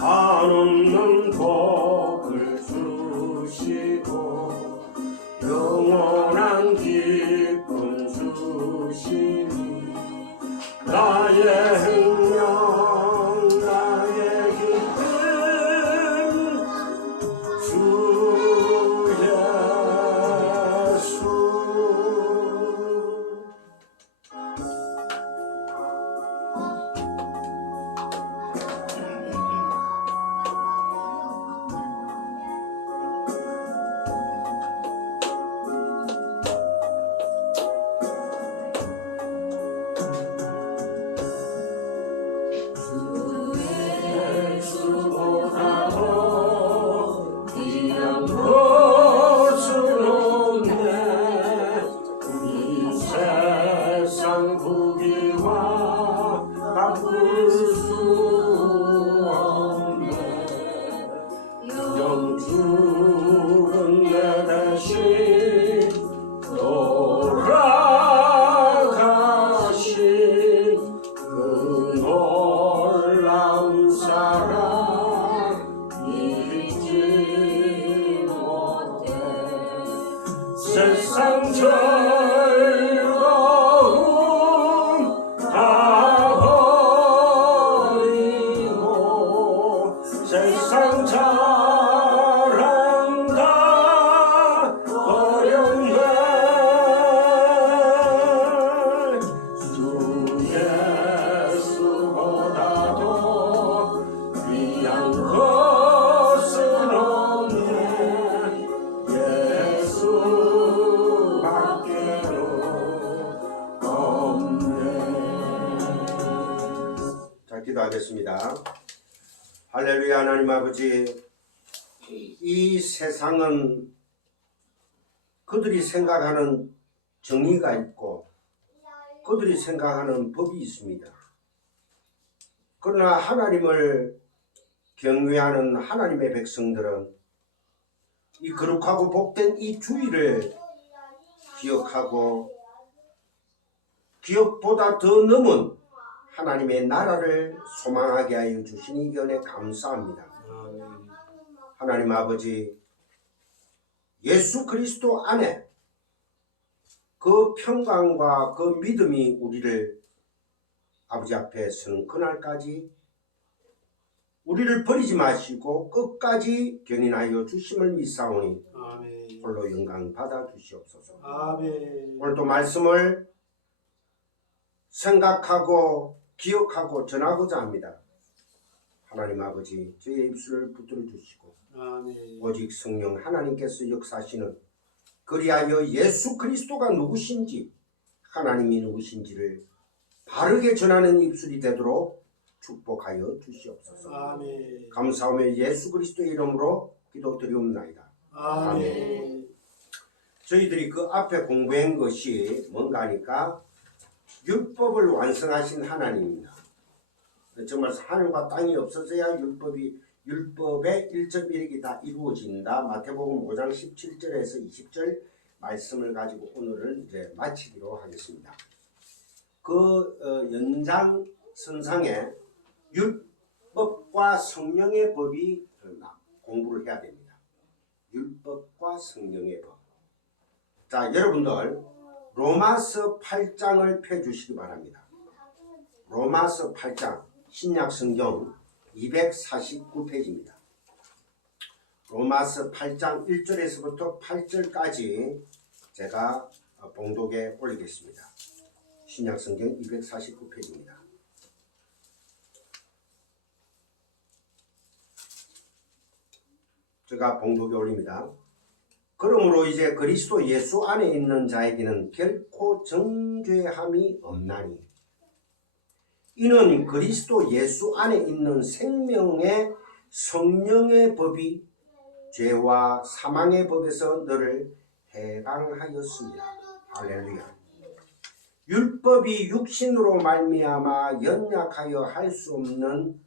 한없는 복을 주시고 영원한 기쁨 주시니 나의 생명 나의 기쁨 주 예수. 영주는 내 대신 돌아가신 그 놀라운 사랑 잊지 못해. 세상 즐거움 다 버리고 세상 자랑 다 버렸네. 주 예수보다도 귀한 것은 없네. 예수밖에는 없네. 자, 기도하겠습니다. 할렐루야. 하나님 아버지, 이 세상은 그들이 생각하는 정의가 있고 그들이 생각하는 법이 있습니다. 그러나 하나님을 경외하는 하나님의 백성들은 이 거룩하고 복된 이 주의를 기억하고 기억보다 더 넘은 하나님의 나라를 소망하게 하여 주시니 은혜 감사합니다. 하나님 아버지, 예수 그리스도 안에 그 평강과 그 믿음이 우리를 아버지 앞에 서는 그날까지 우리를 버리지 마시고 끝까지 견인하여 주심을 믿사오니 홀로 영광 받아 주시옵소서. 아멘. 오늘도 말씀을 생각하고 기억하고 전하고자 합니다. 하나님 아버지, 저의 입술을 붙들어 주시고 아멘. 오직 성령 하나님께서 역사하시는 그리하여 예수 그리스도가 누구신지 하나님이 누구신지를 바르게 전하는 입술이 되도록 축복하여 주시옵소서. 아멘. 감사하며 예수 그리스도의 이름으로 기도드리옵나이다. 아멘. 저희들이 그 앞에 공부한 것이 뭔가 하니까 율법을 완성하신 하나님입니다. 정말 하늘과 땅이 없어져야 율법의 1.1획이 다 이루어진다. 마태복음 5장 17절에서 20절 말씀을 가지고 오늘은 이제 마치기로 하겠습니다. 그 연장선상에 율법과 성령의 법이 공부를 해야 됩니다. 율법과 성령의 법. 자, 여러분들 로마서 8장을 펴주시기 바랍니다. 로마서 8장 신약성경 249페이지입니다. 로마서 8장 1절에서부터 8절까지 제가 봉독에 올리겠습니다. 신약성경 249페이지입니다. 제가 봉독에 올립니다. 그러므로 이제 그리스도 예수 안에 있는 자에게는 결코 정죄함이 없나니 이는 그리스도 예수 안에 있는 생명의 성령의 법이 죄와 사망의 법에서 너를 해방하였습니다. 할렐루야. 율법이 육신으로 말미암아 연약하여 할 수 없는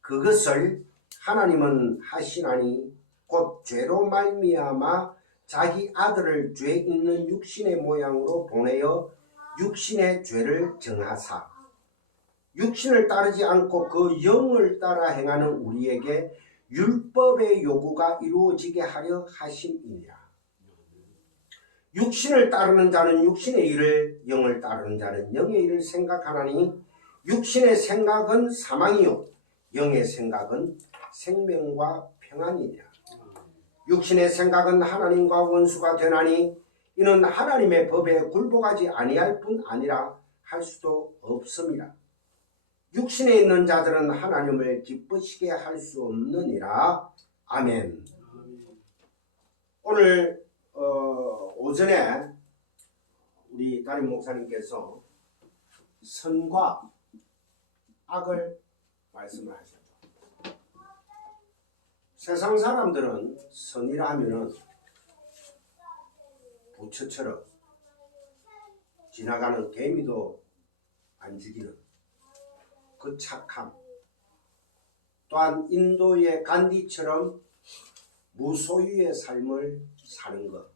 그것을 하나님은 하시나니 곧 죄로 말미암아 자기 아들을 죄 있는 육신의 모양으로 보내어 육신의 죄를 정하사 육신을 따르지 않고 그 영을 따라 행하는 우리에게 율법의 요구가 이루어지게 하려 하심이니라. 육신을 따르는 자는 육신의 일을, 영을 따르는 자는 영의 일을 생각하나니 육신의 생각은 사망이요 영의 생각은 생명과 평안이니라. 육신의 생각은 하나님과 원수가 되나니 이는 하나님의 법에 굴복하지 아니할 뿐 아니라 할 수도 없음이라. 육신에 있는 자들은 하나님을 기쁘시게 할 수 없느니라. 아멘. 오늘 오전에 우리 담임 목사님께서 선과 악을 말씀을 하셨죠. 세상 사람들은 선이라 하면은 부처처럼 지나가는 개미도 안 죽이는 그 착함, 또한 인도의 간디처럼 무소유의 삶을 사는 것,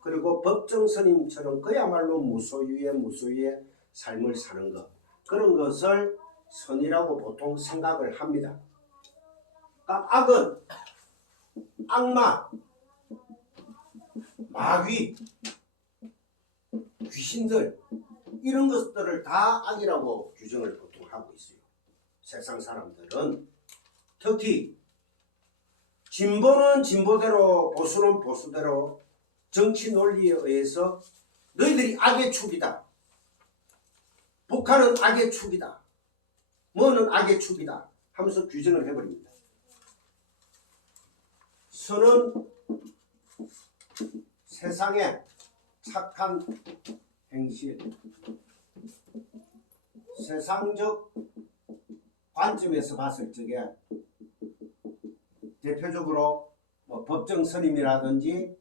그리고 법정스님처럼 그야말로 무소유의 삶을 사는 것, 그런 것을 선이라고 보통 생각을 합니다. 악은 악마, 마귀, 귀신들 이런 것들을 다 악이라고 규정을 보통 하고 있어요. 세상 사람들은 특히 진보는 진보대로 보수는 보수대로 정치 논리에 의해서 너희들이 악의 축이다. 북한은 악의 축이다. 뭐는 악의 축이다 하면서 규정을 해버립니다. 선은 세상의 착한 행실, 세상적 관점에서 봤을 적에 대표적으로 법정 스님이라든지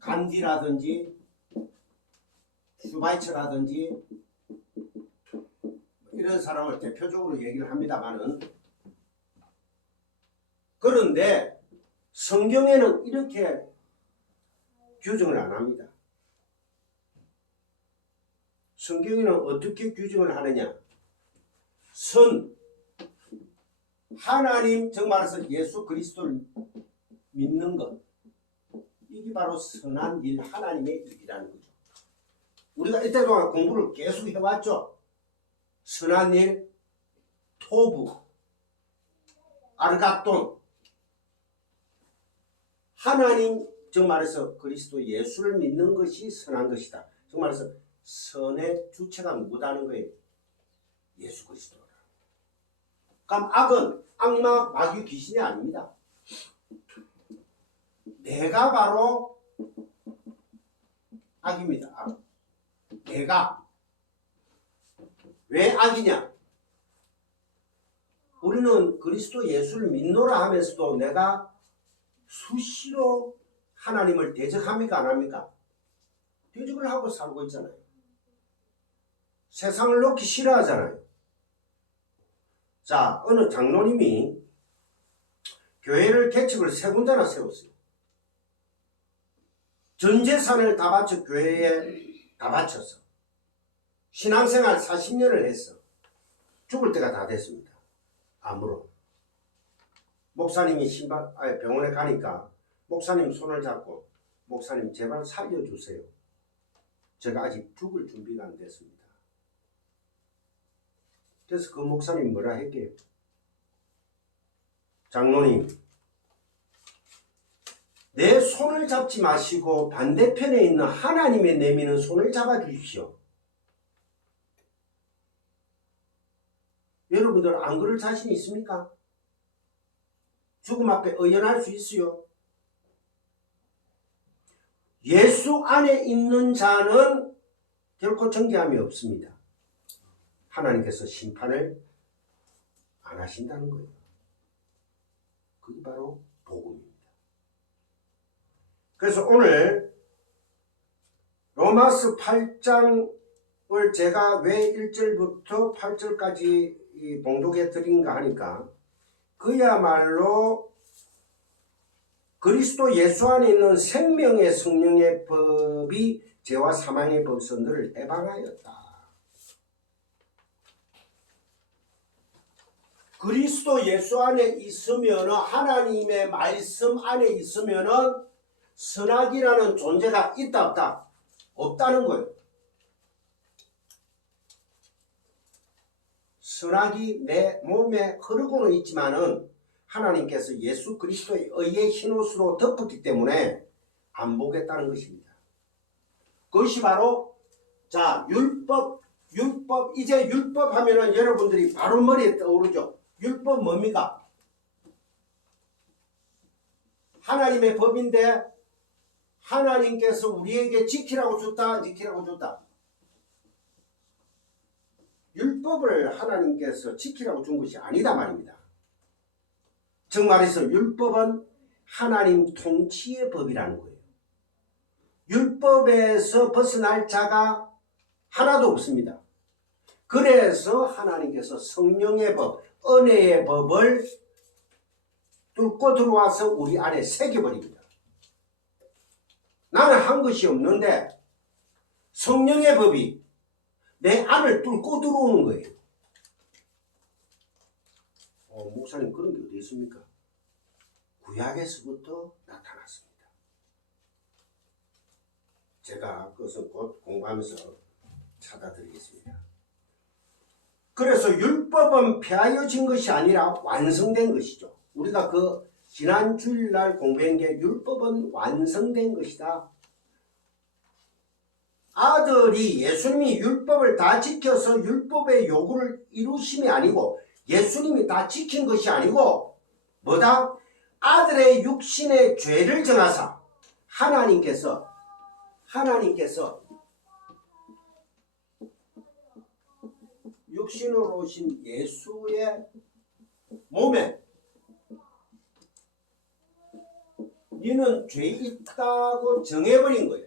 간디라든지 슈바이처라든지 이런 사람을 대표적으로 얘기를 합니다만은, 그런데 성경에는 이렇게 규정을 안 합니다. 성경에는 어떻게 규정을 하느냐? 선, 하나님, 즉 말해서 예수 그리스도를 믿는 것, 이게 바로 선한 일, 하나님의 일이라는 거죠. 우리가 이때 동안 공부를 계속 해왔죠. 선한 일, 토부, 아르가돈, 하나님, 즉 말해서 그리스도 예수를 믿는 것이 선한 것이다. 즉 말해서 선의 주체가 누구다는 거예요? 예수 그리스도라. 그럼 악은 악마, 마귀, 귀신이 아닙니다. 내가 바로 악입니다. 악. 내가. 왜 악이냐? 우리는 그리스도 예수를 믿노라 하면서도 내가 수시로 하나님을 대적합니까? 안 합니까? 대적을 하고 살고 있잖아요. 세상을 놓기 싫어하잖아요. 자, 어느 장로님이 교회를 개척을 3군데나 세웠어요. 전 재산을 다 바쳐 교회에 다 바쳐서 신앙생활 40년을 했어. 죽을 때가 다 됐습니다. 암으로. 목사님이 병원에 가니까 목사님 손을 잡고 목사님 제발 살려주세요. 제가 아직 죽을 준비가 안 됐습니다. 그래서 그 목사님 뭐라 했게요? 장로님, 내 손을 잡지 마시고 반대편에 있는 하나님의 내미는 손을 잡아주십시오. 여러분들 안 그럴 자신 있습니까? 죽음 앞에 의연할 수 있어요. 예수 안에 있는 자는 결코 정죄함이 없습니다. 하나님께서 심판을 안 하신다는 거예요. 그게 바로 복음입니다. 그래서 오늘 로마서 8장을 제가 왜 1절부터 8절까지 봉독해 드린가 하니까 그야말로 그리스도 예수 안에 있는 생명의 성령의 법이 죄와 사망의 법에서 너를 해방하였다. 그리스도 예수 안에 있으면, 하나님의 말씀 안에 있으면 선악이라는 존재가 있다 없다? 없다는 거예요. 선악이 내 몸에 흐르고는 있지만은 하나님께서 예수 그리스도의 의의 흰옷으로 덮었기 때문에 안 보겠다는 것입니다. 그것이 바로 율법. 이제 율법 하면은 여러분들이 바로 머리에 떠오르죠. 율법 뭡니까? 하나님의 법인데 하나님께서 우리에게 지키라고 줬다, 지키라고 줬다. 율법을 하나님께서 지키라고 준 것이 아니다 말입니다. 즉 말해서 율법은 하나님 통치의 법이라는 거예요. 율법에서 벗어날 자가 하나도 없습니다. 그래서 하나님께서 성령의 법, 은혜의 법을 뚫고 들어와서 우리 안에 새겨버립니다. 나는 한 것이 없는데 성령의 법이 내 안을 뚫고 들어오는 거예요. 목사님 그런 게 어디 있습니까? 구약에서부터 나타났습니다. 제가 그것은 곧 공부하면서 찾아드리겠습니다. 그래서 율법은 폐하여진 것이 아니라 완성된 것이죠. 우리가 그 지난 주일날 공부한 게 율법은 완성된 것이다. 아들이 예수님이 율법을 다 지켜서 율법의 요구를 이루심이 아니고 예수님이 다 지킨 것이 아니고 뭐다? 아들의 육신의 죄를 정하사 하나님께서 육신으로 오신 예수의 몸에 너는 죄 있다고 정해버린 거예요.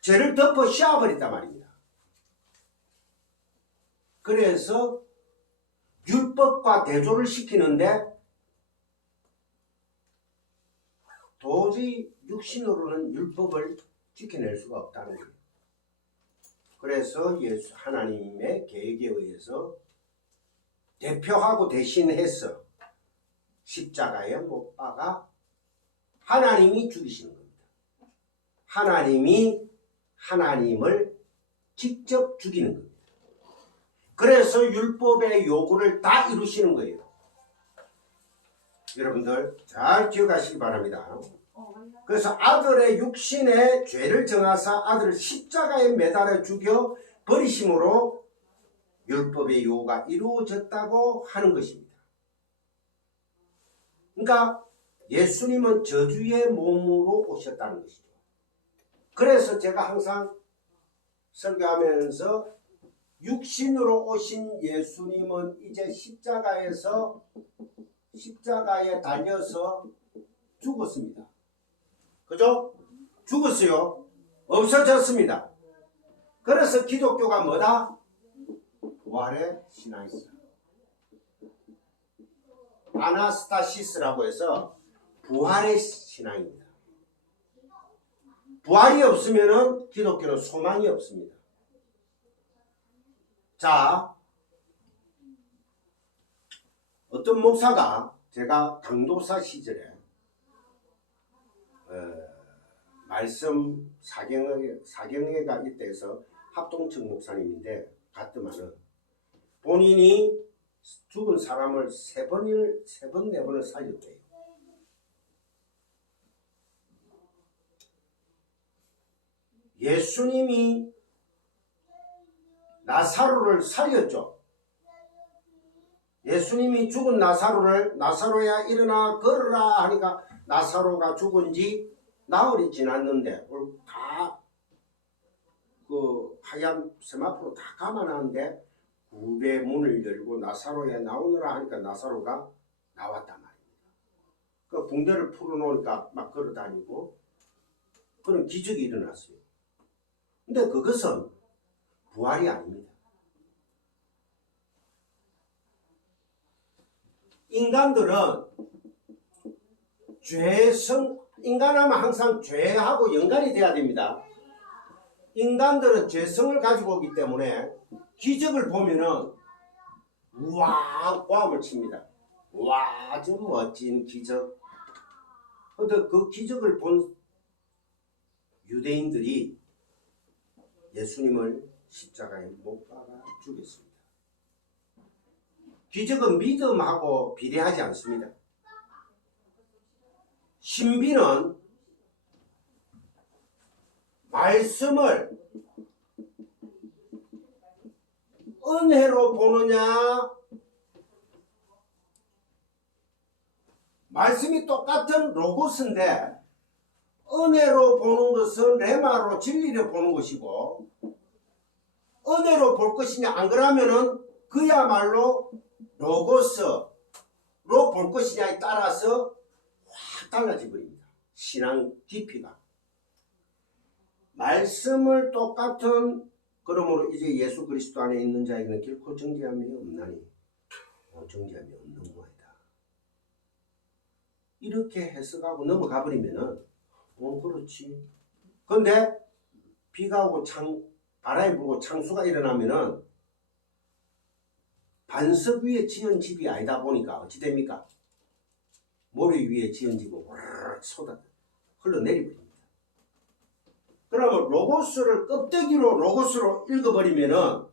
죄를 덮어 씌워버렸단 말입니다. 그래서 율법과 대조를 시키는데 도저히 육신으로는 율법을 지켜낼 수가 없다는 거예요. 그래서 하나님의 계획에 의해서 대표하고 대신해서 십자가에 못 박아 하나님이 죽이시는 겁니다. 하나님이 하나님을 직접 죽이는 겁니다. 그래서 율법의 요구를 다 이루시는 거예요. 여러분들 잘 기억하시기 바랍니다. 그래서 아들의 육신의 죄를 정하사 아들을 십자가에 매달아 죽여 버리심으로 율법의 요구가 이루어졌다고 하는 것입니다. 그러니까 예수님은 저주의 몸으로 오셨다는 것이죠. 그래서 제가 항상 설교하면서 육신으로 오신 예수님은 이제 십자가에 달려서 죽었습니다. 그죠? 죽었어요. 없어졌습니다. 그래서 기독교가 뭐다? 부활의 신앙이다. 아나스타시스라고 해서 부활의 신앙입니다. 부활이 없으면 기독교는 소망이 없습니다. 자, 어떤 목사가 제가 강도사 시절에 말씀 사경회가 이때에서 합동측 목사님인데 갔더만은 본인이 죽은 사람을 세 번, 네 번을 살렸대요. 예수님이 나사로를 살렸죠. 예수님이 죽은 나사로야 일어나 걸어라 하니까 나사로가 죽은 지 나흘이 지났는데 다 그 하얀 세마포로 다 감아놨는데 굴의 문을 열고 나사로야 나오느라 하니까 나사로가 나왔단 말입니다. 그 붕대를 풀어놓으니까 막 걸어다니고 그런 기적이 일어났어요. 근데 그것은 부활이 아닙니다. 인간들은 인간하면 항상 죄하고 연관이 돼야 됩니다. 인간들은 죄성을 가지고 오기 때문에 기적을 보면은 우와 꽝을 칩니다. 와, 좀 멋진 기적. 근데 그 기적을 본 유대인들이 예수님을 십자가에 못 박아 죽였습니다. 기적은 믿음하고 비례하지 않습니다. 신비는 말씀을 은혜로 보느냐, 말씀이 똑같은 로고스인데 은혜로 보는 것은 레마로 진리를 보는 것이고, 은혜로 볼 것이냐 안 그러면은 그야말로 로고스로 볼 것이냐에 따라서 확 달라져 버립니다. 신앙 깊이가. 말씀을 똑같은 그러므로 이제 예수 그리스도 안에 있는 자에게는 결코 정죄함이 없나니 정죄함이 없는 모이다. 이렇게 해석하고 넘어가 버리면은 그렇지. 근데 비가 오고 바람이 불고 창수가 일어나면은 반석 위에 지은 집이 아니다 보니까 어찌 됩니까? 모래 위에 지은 집은 쏟아 흘러내리버립니다. 그러면 로고스를 껍데기로 로고스로 읽어버리면은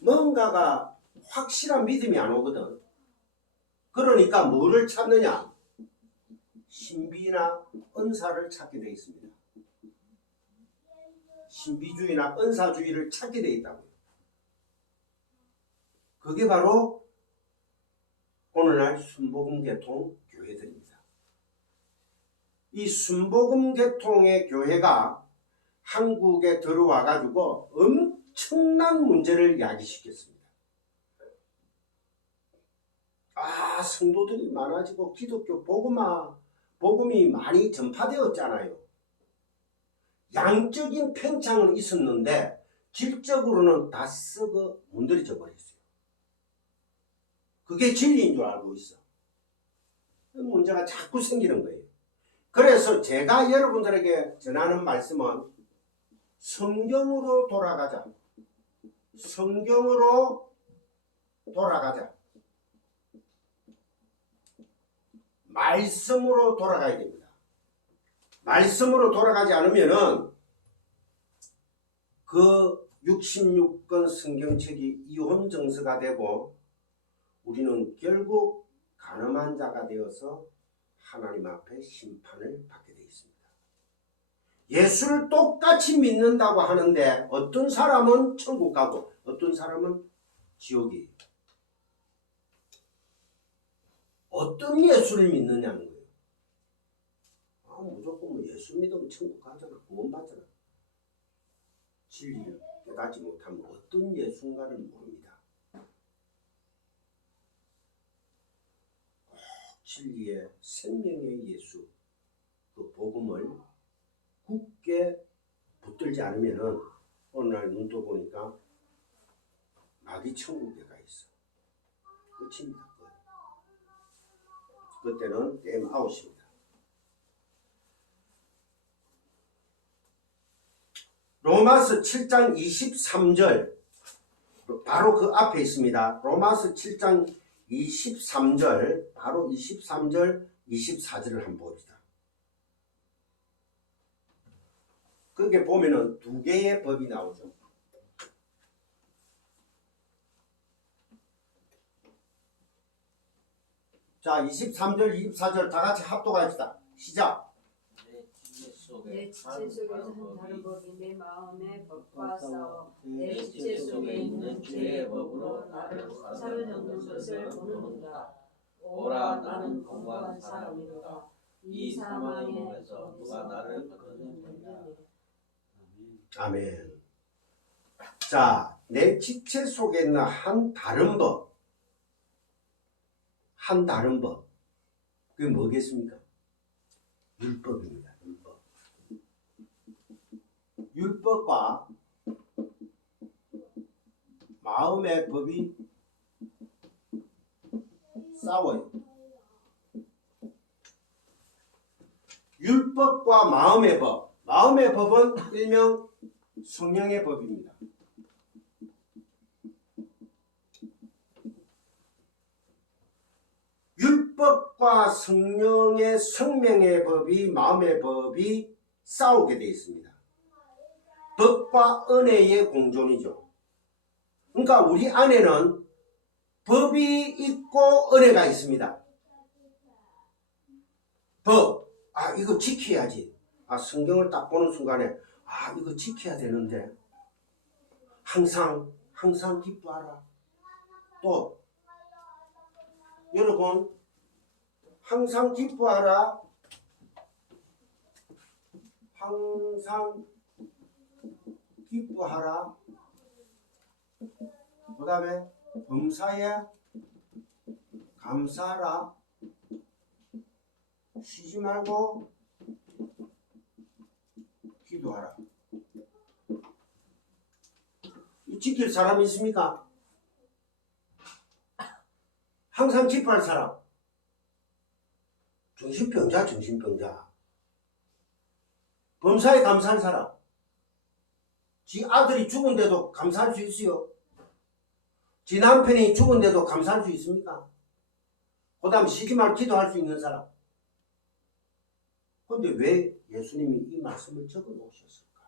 뭔가가 확실한 믿음이 안 오거든. 그러니까 뭐를 찾느냐? 신비나 은사를 찾게 되어 있습니다. 신비주의나 은사주의를 찾게 되어 있다고요. 그게 바로 오늘날 순복음계통 교회들입니다. 이 순복음계통의 교회가 한국에 들어와 가지고 엄청난 문제를 야기시켰습니다. 성도들이 많아지고 기독교 복음이 많이 전파되었잖아요. 양적인 팽창은 있었는데 질적으로는 다 썩어 문드러져 버렸어요. 그게 진리인 줄 알고 있어. 문제가 자꾸 생기는 거예요. 그래서 제가 여러분들에게 전하는 말씀은 성경으로 돌아가자. 성경으로 돌아가자. 말씀으로 돌아가야 됩니다. 말씀으로 돌아가지 않으면은 그 66권 성경책이 이혼 정서가 되고 우리는 결국 간음한 자가 되어서 하나님 앞에 심판을 받게 되어 있습니다. 예수를 똑같이 믿는다고 하는데 어떤 사람은 천국 가고 어떤 사람은 지옥이에요. 어떤 예수를 믿느냐는 거예요. 무조건 뭐 예수 믿으면 천국 가잖아. 구원받잖아. 진리를 깨닫지 못하면 어떤 예수인가는 모릅니다. 진리의 생명의 예수, 그 복음을 굳게 붙들지 않으면은 오늘날 눈 떠 보니까 마귀 천국에 가 있어. 끝입니다. 그때는 게임 아웃입니다. 로마서 7장 23절 바로 그 앞에 있습니다. 로마서 7장 23절 바로 23절 24절을 한번 봅시다. 거기에 보면은 두 개의 법이 나오죠. 자, 23절 24절 다 같이 합독합시다. 시작. 내 지체 속에서 한 다른 법이 내 마음의 법과 싸워 내 지체 속에 있는 죄의 법으로 나를 사로잡는 것을 보는도다. 오라 나는 공고한 사람이로다. 이 사망의 몸에서 누가 나를 끊느냐. 아멘. 자, 내 지체 속에 있는 한 다른 법. 한 다른 법. 그게 뭐겠습니까? 율법입니다. 율법. 율법과 마음의 법이 싸워요. 율법과 마음의 법. 마음의 법은 일명 성령의 법입니다. 율법과 성령의 생명의 법이 마음의 법이 싸우게 되어 있습니다. 법과 은혜의 공존이죠. 그러니까 우리 안에는 법이 있고 은혜가 있습니다. 법, 이거 지켜야지. 성경을 딱 보는 순간에 이거 지켜야 되는데 항상 기뻐하라. 또 여러분 항상 기뻐하라. 항상 기뻐하라. 그 다음에 범사에 감사하라. 쉬지 말고 기도하라. 지킬 사람이 있습니까? 항상 기뻐할 사람. 정신병자. 범사에 감사할 사람. 지 아들이 죽은데도 감사할 수 있어요? 지 남편이 죽은데도 감사할 수 있습니까? 그 다음에 쉬지 말고 기도할 수 있는 사람. 그런데 왜 예수님이 이 말씀을 적어 놓으셨을까?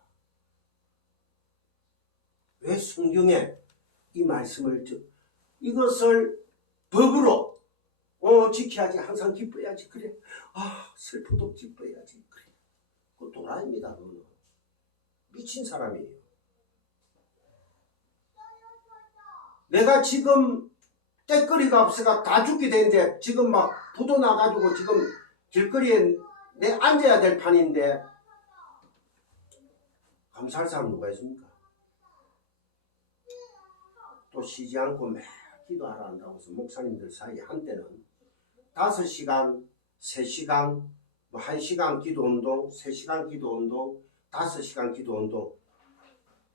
왜 성경에 이 말씀을 이것을 법으로 지켜야지. 항상 기뻐야지. 그래. 슬퍼도 기뻐야지. 그래. 그거 도라입니다. 그거는. 미친 사람이에요. 내가 지금 때거리가 없어가 다 죽게 되는데 지금 막 부도 나가지고 지금 길거리에 내 앉아야 될 판인데 감사할 사람 누가 있습니까? 또 쉬지 않고 매 기도하라 한다고 해서 목사님들 사이에 한때는 5시간, 3시간, 1시간 기도운동, 3시간 기도운동, 5시간 기도운동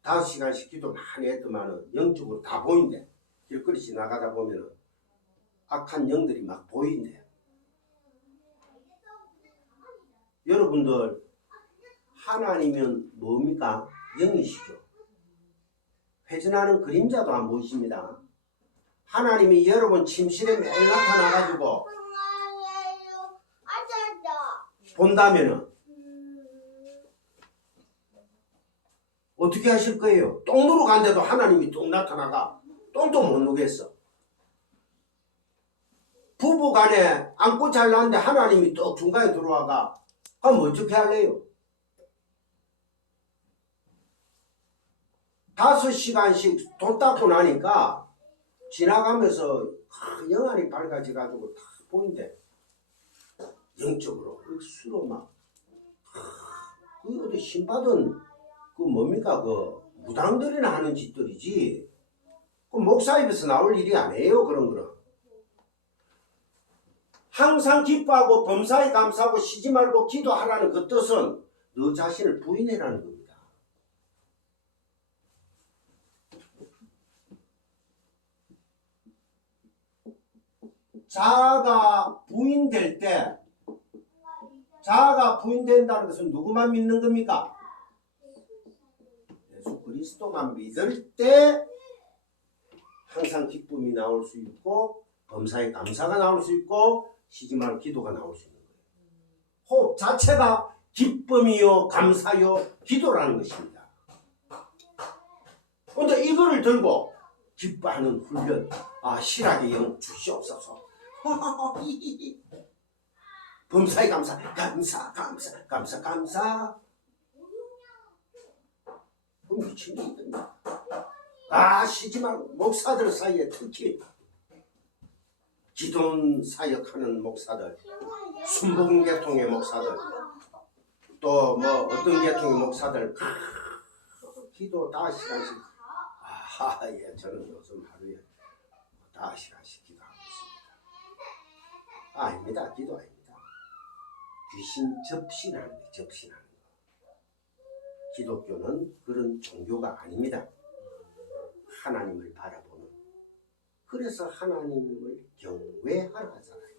5시간씩 기도 많이 했더만은 영적으로 다 보인대. 길거리 지나가다 보면은 악한 영들이 막 보인대. 여러분들 하나님은 뭡니까? 영이시죠. 회전하는 그림자도 안 보이십니다. 하나님이 여러분 침실에 매일 나타나가지고 본다면은 어떻게 하실 거예요? 똥 누러 간데도 하나님이 똥 나타나가 똥도 못 누겠어. 부부간에 안고 잘났는데 하나님이 또 중간에 들어와가 그럼 어떻게 할래요? 5시간씩 돈 닦고 나니까 지나가면서 영안이 밝아져가지고 다 보인대. 영적으로 억수로 막 그 어디 신받은 그 뭡니까 그 무당들이나 하는 짓들이지 그 목사 입에서 나올 일이 아니에요. 그런 거는 항상 기뻐하고 범사에 감사하고 쉬지 말고 기도하라는 그 뜻은 너 자신을 부인해라는 겁니다. 자아가 부인될 때 자아가 부인된다는 것은 누구만 믿는 겁니까? 예수 그리스도만 믿을 때 항상 기쁨이 나올 수 있고 범사에 감사가 나올 수 있고 쉬지 말고 기도가 나올 수 있는 거예요. 호흡 자체가 기쁨이요 감사요 기도라는 것입니다. 그런데 이거를 들고 기뻐하는 훈련 실하게 영 주시옵소서. 범사에 감사 미친 게 있던데. 쉬지 말고 목사들 사이에 특히 기도원 사역하는 목사들, 순복음 계통의 목사들, 또 뭐 어떤 계통의 목사들 기도 5시간씩 예, 저는 요즘 하루에 5시간씩 기도하고 있습니다. 아닙니다. 기도 아닙니다. 귀신 접신하는 거, 접신하는 거. 기독교는 그런 종교가 아닙니다. 하나님을 바라보는. 그래서 하나님을 경외하라 하잖아요.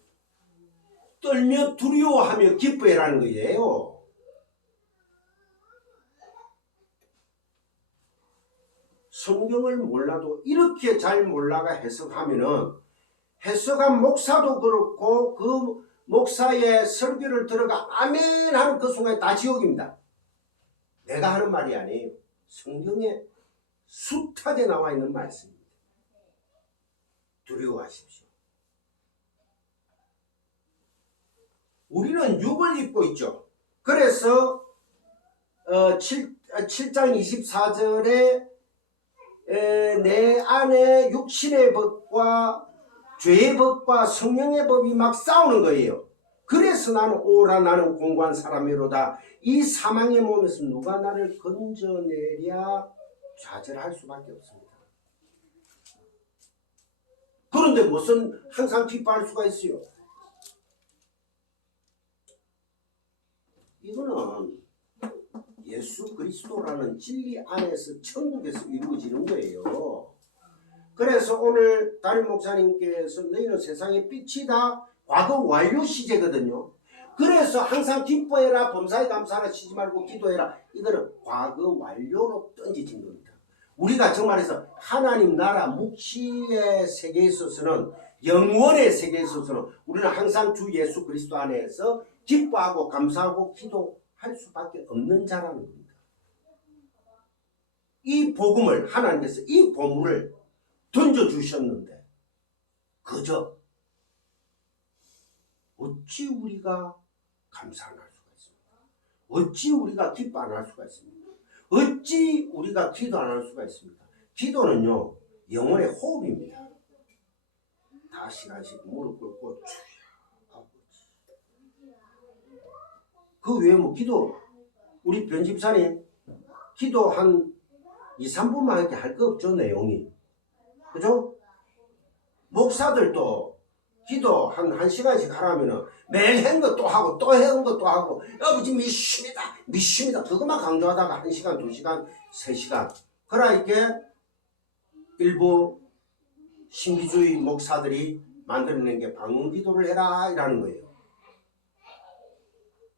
떨며 두려워하며 기뻐해라는 거예요. 성경을 몰라도 이렇게 잘 몰라가 해석하면은 해석한 목사도 그렇고 그 목사의 설교를 들어가 아멘 하는 그 순간에 다 지옥입니다. 내가 하는 말이 아니에요. 성경에 숱하게 나와 있는 말씀입니다. 두려워하십시오. 우리는 육을 입고 있죠. 그래서 7장 24절에 내 안에 육신의 법과 죄의 법과 성령의 법이 막 싸우는 거예요. 그래서 나는 오라 나는 공고한 사람이로다. 이 사망의 몸에서 누가 나를 건져내랴 좌절할 수밖에 없습니다. 그런데 무슨 항상 기뻐할 수가 있어요. 이거는 예수 그리스도라는 진리 안에서 천국에서 이루어지는 거예요. 그래서 오늘 담임 목사님께서 너희는 세상의 빛이다. 과거 완료 시제거든요. 그래서 항상 기뻐해라, 범사에 감사하라, 쉬지 말고 기도해라. 이거는 과거 완료로 던져진 겁니다. 우리가 정말해서 하나님 나라 묵시의 세계에 있어서는, 영원의 세계에 있어서는 우리는 항상 주 예수 그리스도 안에서 기뻐하고 감사하고 기도할 수밖에 없는 자라는 겁니다. 이 복음을 하나님께서 이 보물을 던져주셨는데 그저 어찌 우리가 감사 안 할 수가 있습니까? 어찌 우리가 기뻐 안 할 수가 있습니까? 어찌 우리가 기도 안 할 수가 있습니까? 기도는요 영혼의 호흡입니다. 다 시간씩 무릎 꿇고 그 외에 뭐 기도 우리 변집사님 기도 한 2, 3분만 이렇게 할 거 없죠. 내용이 그죠? 목사들도 기도 한 1시간씩 하라면은 매일 한 것 또 하고 또 한 것 또 하고 아버지 믿습니다 그것만 강조하다가 1시간 2시간 3시간 그러니까 일부 신비주의 목사들이 만들어낸 게 방언 기도를 해라 이라는 거예요.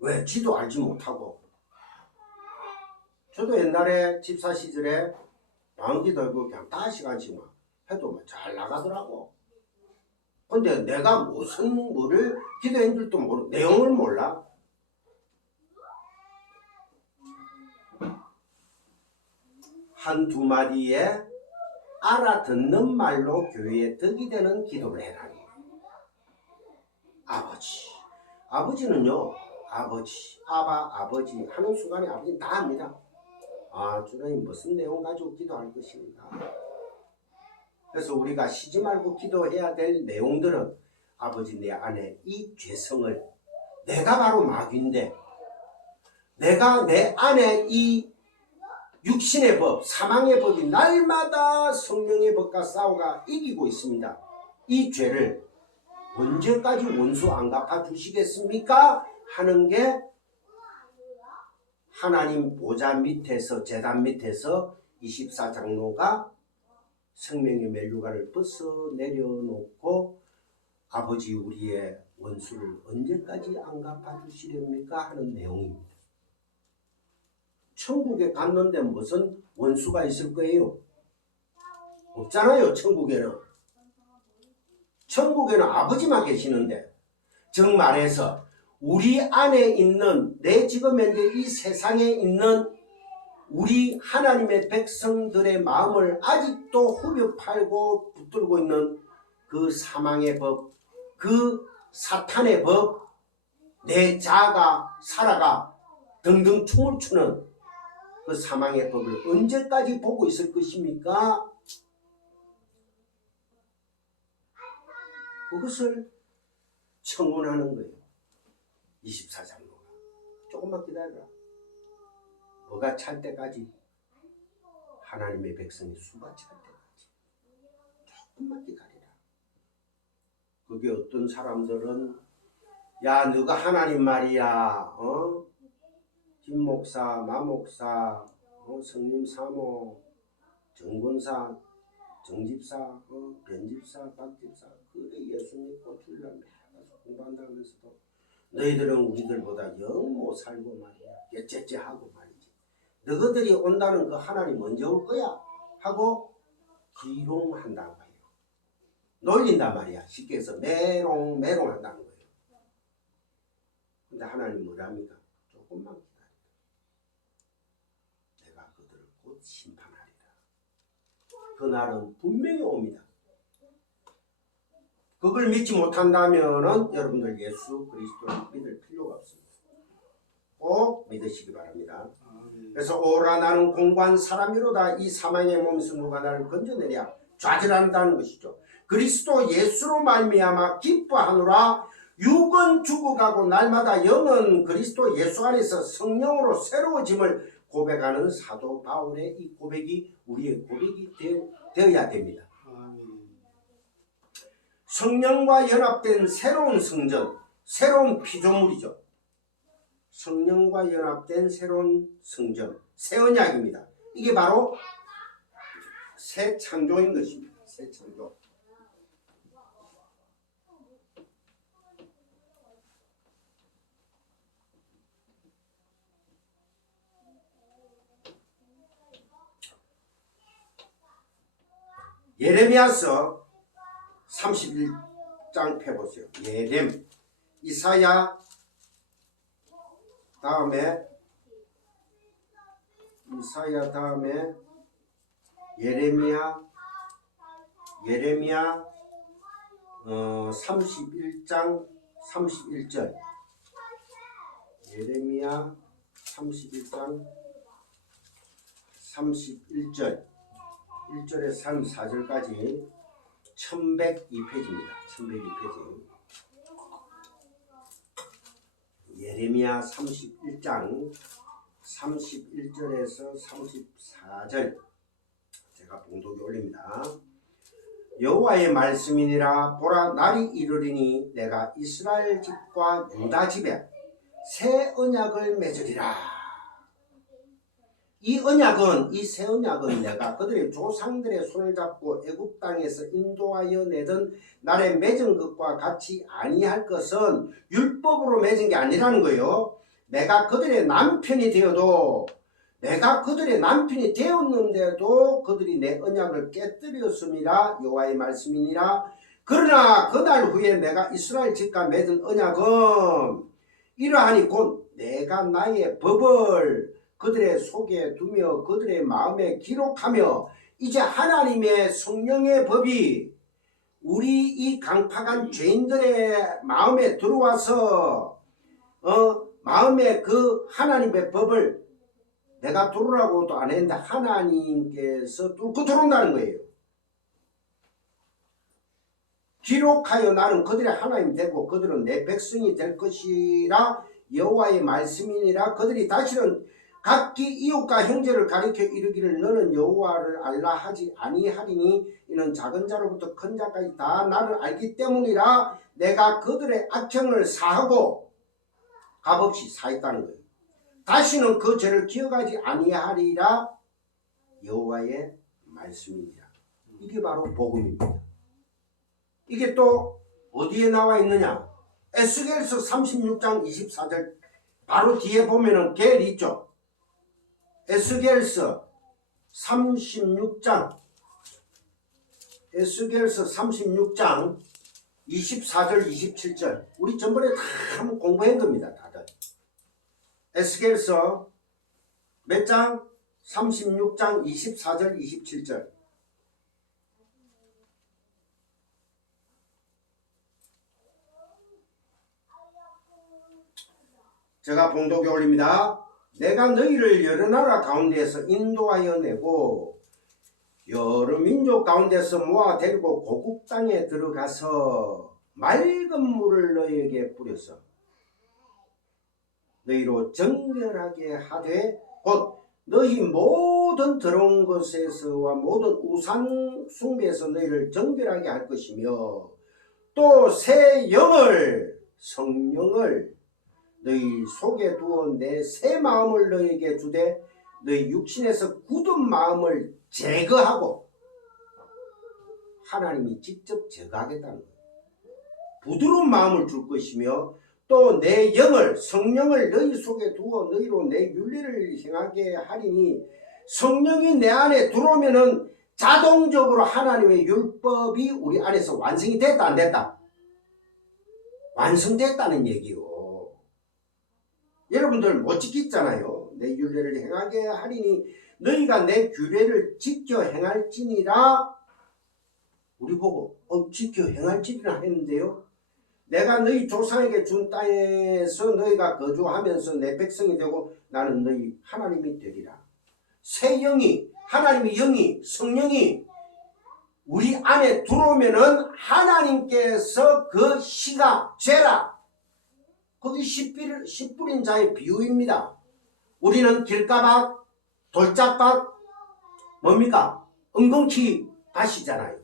왜? 지도 알지 못하고. 저도 옛날에 집사 시절에 방언 기도 그냥 5시간씩만 해도 잘 나가더라고. 근데 내가 무슨 뭐를 기도한 줄도 모르고 내용을 몰라. 한두 마디에 알아듣는 말로 교회에 덕이 되는 기도를 해라니. 아버지는요 아버지 아버지 하는 순간에 아버지는 다 압니다. 아 주님 무슨 내용 가지고 기도할 것인가. 그래서 우리가 쉬지 말고 기도해야 될 내용들은 아버지 내 안에 이 죄성을 내가 바로 마귀인데 내가 내 안에 이 육신의 법 사망의 법이 날마다 성령의 법과 싸우가 이기고 있습니다. 이 죄를 언제까지 원수 안 갚아 주시겠습니까? 하는 게 하나님 보좌 밑에서 제단 밑에서 24장로가 생명의 멜루가를 벗어 내려놓고 아버지 우리의 원수를 언제까지 안 갚아주시렵니까? 하는 내용입니다. 천국에 갔는데 무슨 원수가 있을 거예요? 없잖아요. 천국에는 아버지만 계시는데 정 말해서 우리 안에 있는 내 지금 현재 이 세상에 있는 우리 하나님의 백성들의 마음을 아직도 후벼 팔고 붙들고 있는 그 사망의 법, 그 사탄의 법, 내 자아가 살아가 등등 춤을 추는 그 사망의 법을 언제까지 보고 있을 것입니까? 그것을 청원하는 거예요. 24장로가. 조금만 기다려라. 뭐가 찰 때까지 하나님의 백성이 수가 찰 때까지 조금만 기다리라. 그게 어떤 사람들은 야 너가 하나님 말이야 김 목사, 마 목사, 성님 사모, 정권사, 정집사, 변집사, 박집사 그래 예수 믿고 주일날 가서 공부한다면서도 너희들은 우리들보다 영 못 살고 말이야. 깨째째하고 말이지. 너희들이 온다는 그 하나님 언제 올 거야? 하고 기롱한다고 해요. 놀린단 말이야. 쉽게 해서 메롱메롱 한다는 거예요. 근데 하나님 뭐랍니까? 조금만 기다려. 내가 그들을 곧 심판하리라. 그날은 분명히 옵니다. 그걸 믿지 못한다면은 여러분들 예수 그리스도를 믿을 필요가 없습니다. 꼭 믿으시기 바랍니다. 그래서 오라 나는 공고한 사람이로다. 이 사망의 몸에서 누가 나를 건져내랴. 좌절한다는 것이죠. 그리스도 예수로 말미암아 기뻐하노라. 육은 죽어가고 날마다 영은 그리스도 예수 안에서 성령으로 새로워짐을 고백하는 사도 바울의 이 고백이 우리의 고백이 되어야 됩니다. 성령과 연합된 새로운 성전, 새로운 피조물이죠. 성령과 연합된 새로운 성전, 새 언약입니다. 이게 바로 새 창조인 것입니다. 새 창조. 예레미야서 31장 펴보세요. 예렘, 이사야 다음에 예레미야 31장 31절. 예레미야 31장 31절 1절에서 34절까지 1102페이지입니다. 1102페이지. 예레미야 31장 31절에서 34절 제가 봉독에 올립니다. 여호와의 말씀이니라. 보라 날이 이르리니 내가 이스라엘 집과 유다 집에 새 언약을 맺으리라. 이 새 언약은 내가 그들의 조상들의 손을 잡고 애굽 땅에서 인도하여 내던 날에 맺은 것과 같이 아니할 것은 율법으로 맺은 게 아니라는 거예요. 내가 그들의 남편이 되었는데도 그들이 내 언약을 깨뜨렸음이라. 여호와의 말씀이니라. 그러나 그날 후에 내가 이스라엘 집과 맺은 언약은 이러하니 곧 내가 나의 법을 그들의 속에 두며 그들의 마음에 기록하며 이제 하나님의 성령의 법이 우리 이 강팍한 죄인들의 마음에 들어와서 마음에 그 하나님의 법을 내가 들으라고도 안 했는데 하나님께서 뚫고 들어온다는 거예요. 기록하여 나는 그들의 하나님 되고 그들은 내 백성이 될 것이라. 여호와의 말씀이니라. 그들이 다시는 각기 이웃과 형제를 가리켜 이르기를 너는 여호와를 알라 하지 아니하리니 이는 작은 자로부터 큰 자까지 다 나를 알기 때문이라. 내가 그들의 악행을 사하고 값없이 사했다는 거예요. 다시는 그 죄를 기억하지 아니하리라. 여호와의 말씀이니라. 이게 바로 복음입니다. 이게 또 어디에 나와 있느냐? 에스겔서 36장 24절 바로 뒤에 보면은 겔 있죠. 에스겔서 36장 24절 27절 우리 전번에 다 한번 공부한 겁니다. 다들 에스겔서 몇 장? 36장 24절 27절 제가 봉독에 올립니다. 내가 너희를 여러 나라 가운데에서 인도하여 내고 여러 민족 가운데서 모아 데리고 고국 땅에 들어가서 맑은 물을 너희에게 뿌려서 너희로 정결하게 하되 곧 너희 모든 더러운 것에서와 모든 우상 숭배에서 너희를 정결하게 할 것이며 또 새 영을 성령을 너희 속에 두어 내 새 마음을 너희에게 주되 너희 육신에서 굳은 마음을 제거하고 하나님이 직접 제거하겠다는 거예요. 부드러운 마음을 줄 것이며 또 내 영을 성령을 너희 속에 두어 너희로 내 윤리를 행하게 하리니 성령이 내 안에 들어오면은 자동적으로 하나님의 율법이 우리 안에서 완성이 됐다 안 됐다? 완성됐다는 얘기요. 여러분들 못 지켰잖아요. 내 윤례를 행하게 하리니 너희가 내 규례를 지켜 행할지니라. 우리 보고 지켜 행할지니라 했는데요. 내가 너희 조상에게 준 땅에서 너희가 거주하면서 내 백성이 되고 나는 너희 하나님이 되리라. 새 영이 하나님의 영이 성령이 우리 안에 들어오면은 하나님께서 그 씨가 죄라. 거기 씨 뿌린 자의 비유입니다. 우리는 길가밭, 돌짝밭, 뭡니까? 엉겅퀴 밭이잖아요.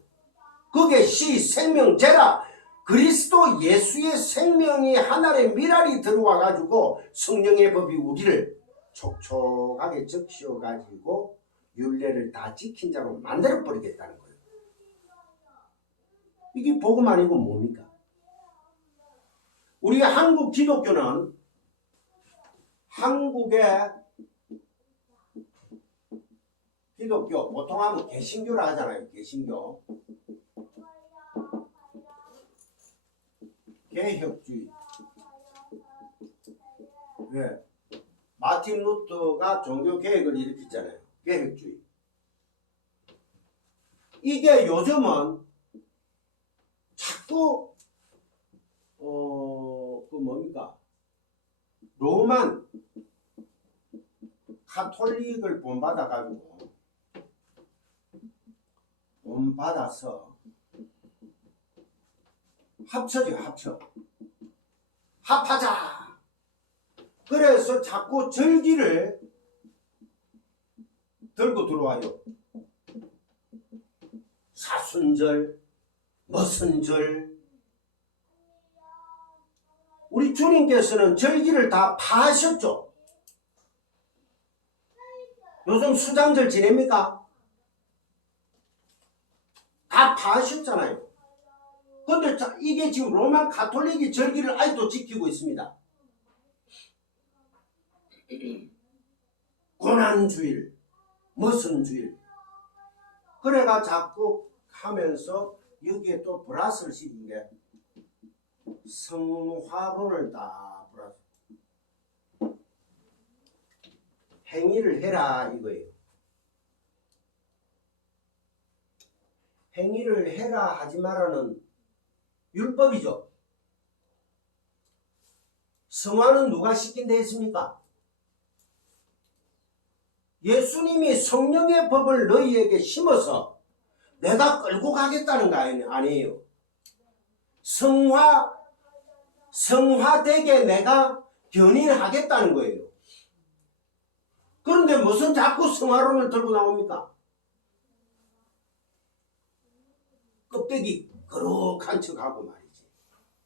그게 씨 생명 죄라. 그리스도 예수의 생명이 하늘의 미랄이 들어와 가지고 성령의 법이 우리를 촉촉하게 적셔 가지고 율례를 다 지킨 자로 만들어 버리겠다는 거예요. 이게 복음 아니고 뭡니까? 우리 한국 기독교는 한국의 기독교 보통 하면 개신교라 하잖아요. 개신교. 개혁주의. 왜? 마틴 루터가 종교 개혁을 일으켰잖아요. 개혁주의. 이게 요즘은 자꾸 뭡니까? 로만 카톨릭을 본받아가지고 본받아서 합쳐져. 합하자. 그래서 자꾸 절기를 들고 들어와요. 사순절, 머선절. 우리 주님께서는 절기를 다 파하셨죠. 요즘 수장절 지냅니까? 다 파하셨잖아요. 근데 이게 지금 로마 가톨릭이 절기를 아직도 지키고 있습니다. 고난주일, 머선주일. 그래가 자꾸 하면서 여기에 또 플러스를 씌운 게 성화론을 다 플러스. 행위를 해라 이거예요. 행위를 해라 하지 말라는 율법이죠. 성화는 누가 시킨 데 있습니까? 예수님이 성령의 법을 너희에게 심어서 내가 끌고 가겠다는 거 아니에요. 성화되게 내가 견인하겠다는 거예요. 그런데 무슨 자꾸 성화론을 들고 나옵니까? 껍데기 거룩한 척하고 말이지.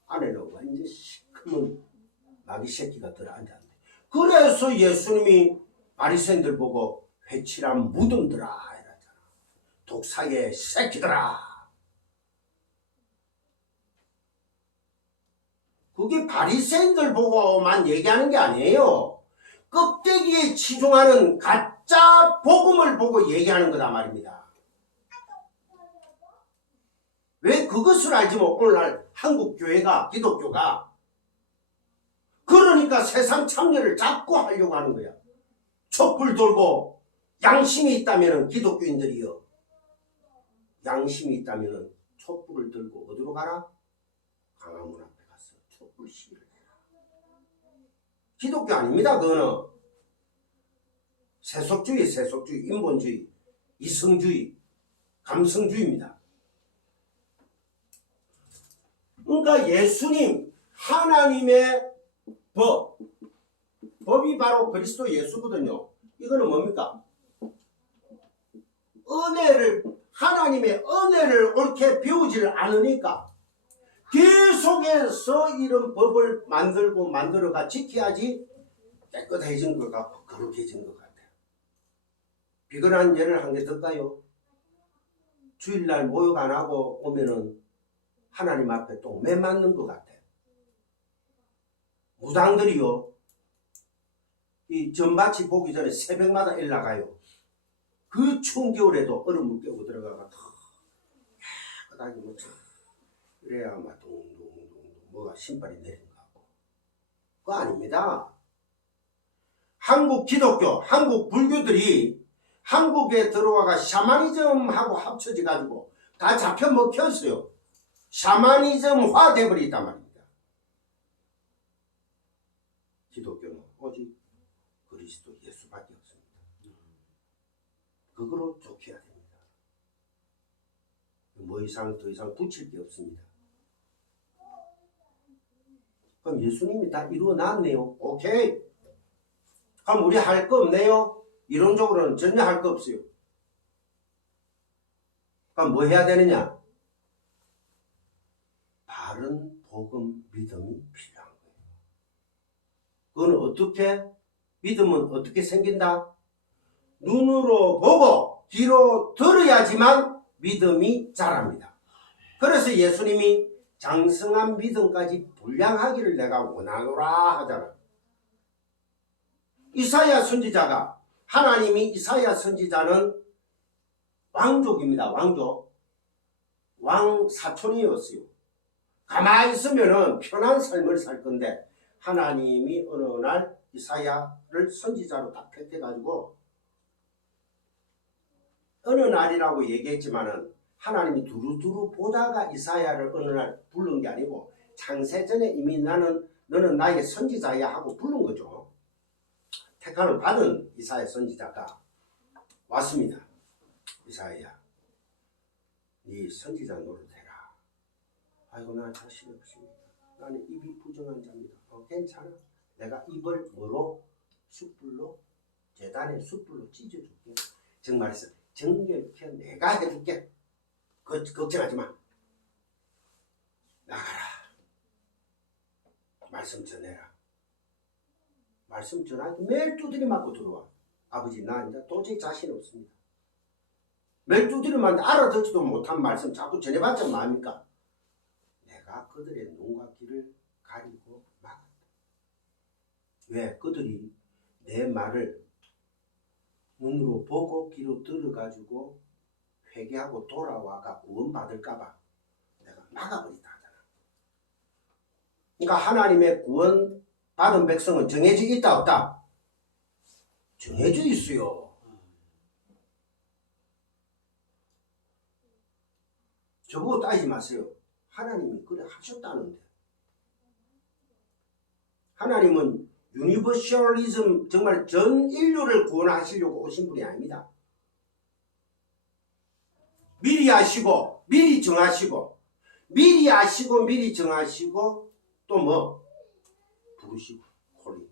안에는 완전 시커먼 마귀 새끼가 들어앉았네. 그래서 예수님이 바리새인들 보고 회칠한 무덤들아 이러잖아. 독사의 새끼들아. 그게 바리새인들 보고만 얘기하는 게 아니에요. 껍데기에 치중하는 가짜 복음을 보고 얘기하는 거다 말입니다. 왜 그것을 알지만 오늘날 한국 교회가 기독교가 그러니까 세상 참여를 자꾸 하려고 하는 거야. 촛불 돌고 양심이 있다면 기독교인들이요. 양심이 있다면 촛불을 들고 어디로 가라? 광화문 앞에 가서 촛불 시위를 해라. 기독교 아닙니다. 그거는 세속주의, 인본주의, 이성주의, 감성주의입니다. 그러니까 예수님, 하나님의 법이 바로 그리스도 예수거든요. 이거는 뭡니까? 하나님의 은혜를 옳게 배우지를 않으니까 계속해서 이런 법을 만들어가 지켜야지 깨끗해진 것 같고 거룩해진 것 같아요. 비근한 예를 한 개 들까요? 주일날 모욕 안 하고 오면은 하나님 앞에 또 매 맞는 것 같아요. 무당들이요, 이 전밭이 보기 전에 새벽마다 일 나가요. 그 추운 겨울에도 얼음을 깨고 들어가가 깨끗하게 뭐 그래야 막 동동동 뭐가 신발이 내린 거 같고. 그거 아닙니다. 한국 기독교, 한국 불교들이 한국에 들어와가 샤머니즘하고 합쳐져 가지고 다 잡혀 먹혔어요. 샤머니즘화 돼버렸단 말입니다. 기독교는 오직 그리스도 예수밖에 없습니다. 그거로 좁혀야 됩니다. 뭐 이상 더 이상 붙일 게 없습니다. 그럼 예수님이 다 이루어 놨네요. 오케이. 그럼 우리 할 거 없네요. 이론적으로는 전혀 할 거 없어요. 그럼 뭐 해야 되느냐? 바른 복음 믿음이 필요한 거예요. 그건 어떻게? 믿음은 어떻게 생긴다? 눈으로 보고 귀로 들어야지만 믿음이 자랍니다. 그래서 예수님이 장성한 믿음까지 분량하기를 내가 원하노라 하잖아. 이사야 선지자가, 하나님이 이사야 선지자는 왕족입니다. 왕족. 왕 사촌이었어요. 가만히 있으면은 편한 삶을 살 건데 하나님이 어느 날 이사야를 선지자로 딱 택해가지고, 어느 날이라고 얘기했지만은 하나님이 두루두루 보다가 이사야를 어느 날 부른 게 아니고 창세전에 이미 너는 나에게 선지자야 하고 부른 거죠. 택함을 받은 이사야 선지자가 왔습니다. 이사야야, 네 선지자 노릇해라. 아이고 나 자신이 없습니다. 나는 입이 부정한 자입니다. 괜찮아. 내가 입을 뭐로? 숯불로, 제단에 숯불로 찢어줄게. 정말해서 정결케 내가 해줄게. 걱정하지 마. 나가라. 말씀 전해라. 말씀 전하기 매일 두드려 맞고 들어와. 아버지 나 이제 도저히 자신 없습니다. 매일 두드려 맞는데 알아듣지도 못한 말씀 자꾸 전해봤자 뭐합니까? 내가 그들의 눈과 귀를 가리고 막았다. 왜? 그들이 내 말을 눈으로 보고 귀로 들어가지고 회개하고 돌아와가 구원받을까봐 내가 막아버리다 하잖아. 그러니까 하나님의 구원 받은 백성은 정해져 있다 없다? 정해져 있어요. 저보고 따지지 마세요. 하나님이 그래 하셨다는데. 하나님은 유니버셜리즘, 정말 전 인류를 구원하시려고 오신 분이 아닙니다. 미리 아시고 미리 정하시고, 미리 아시고 미리 정하시고, 또 뭐 부르시고 콜링.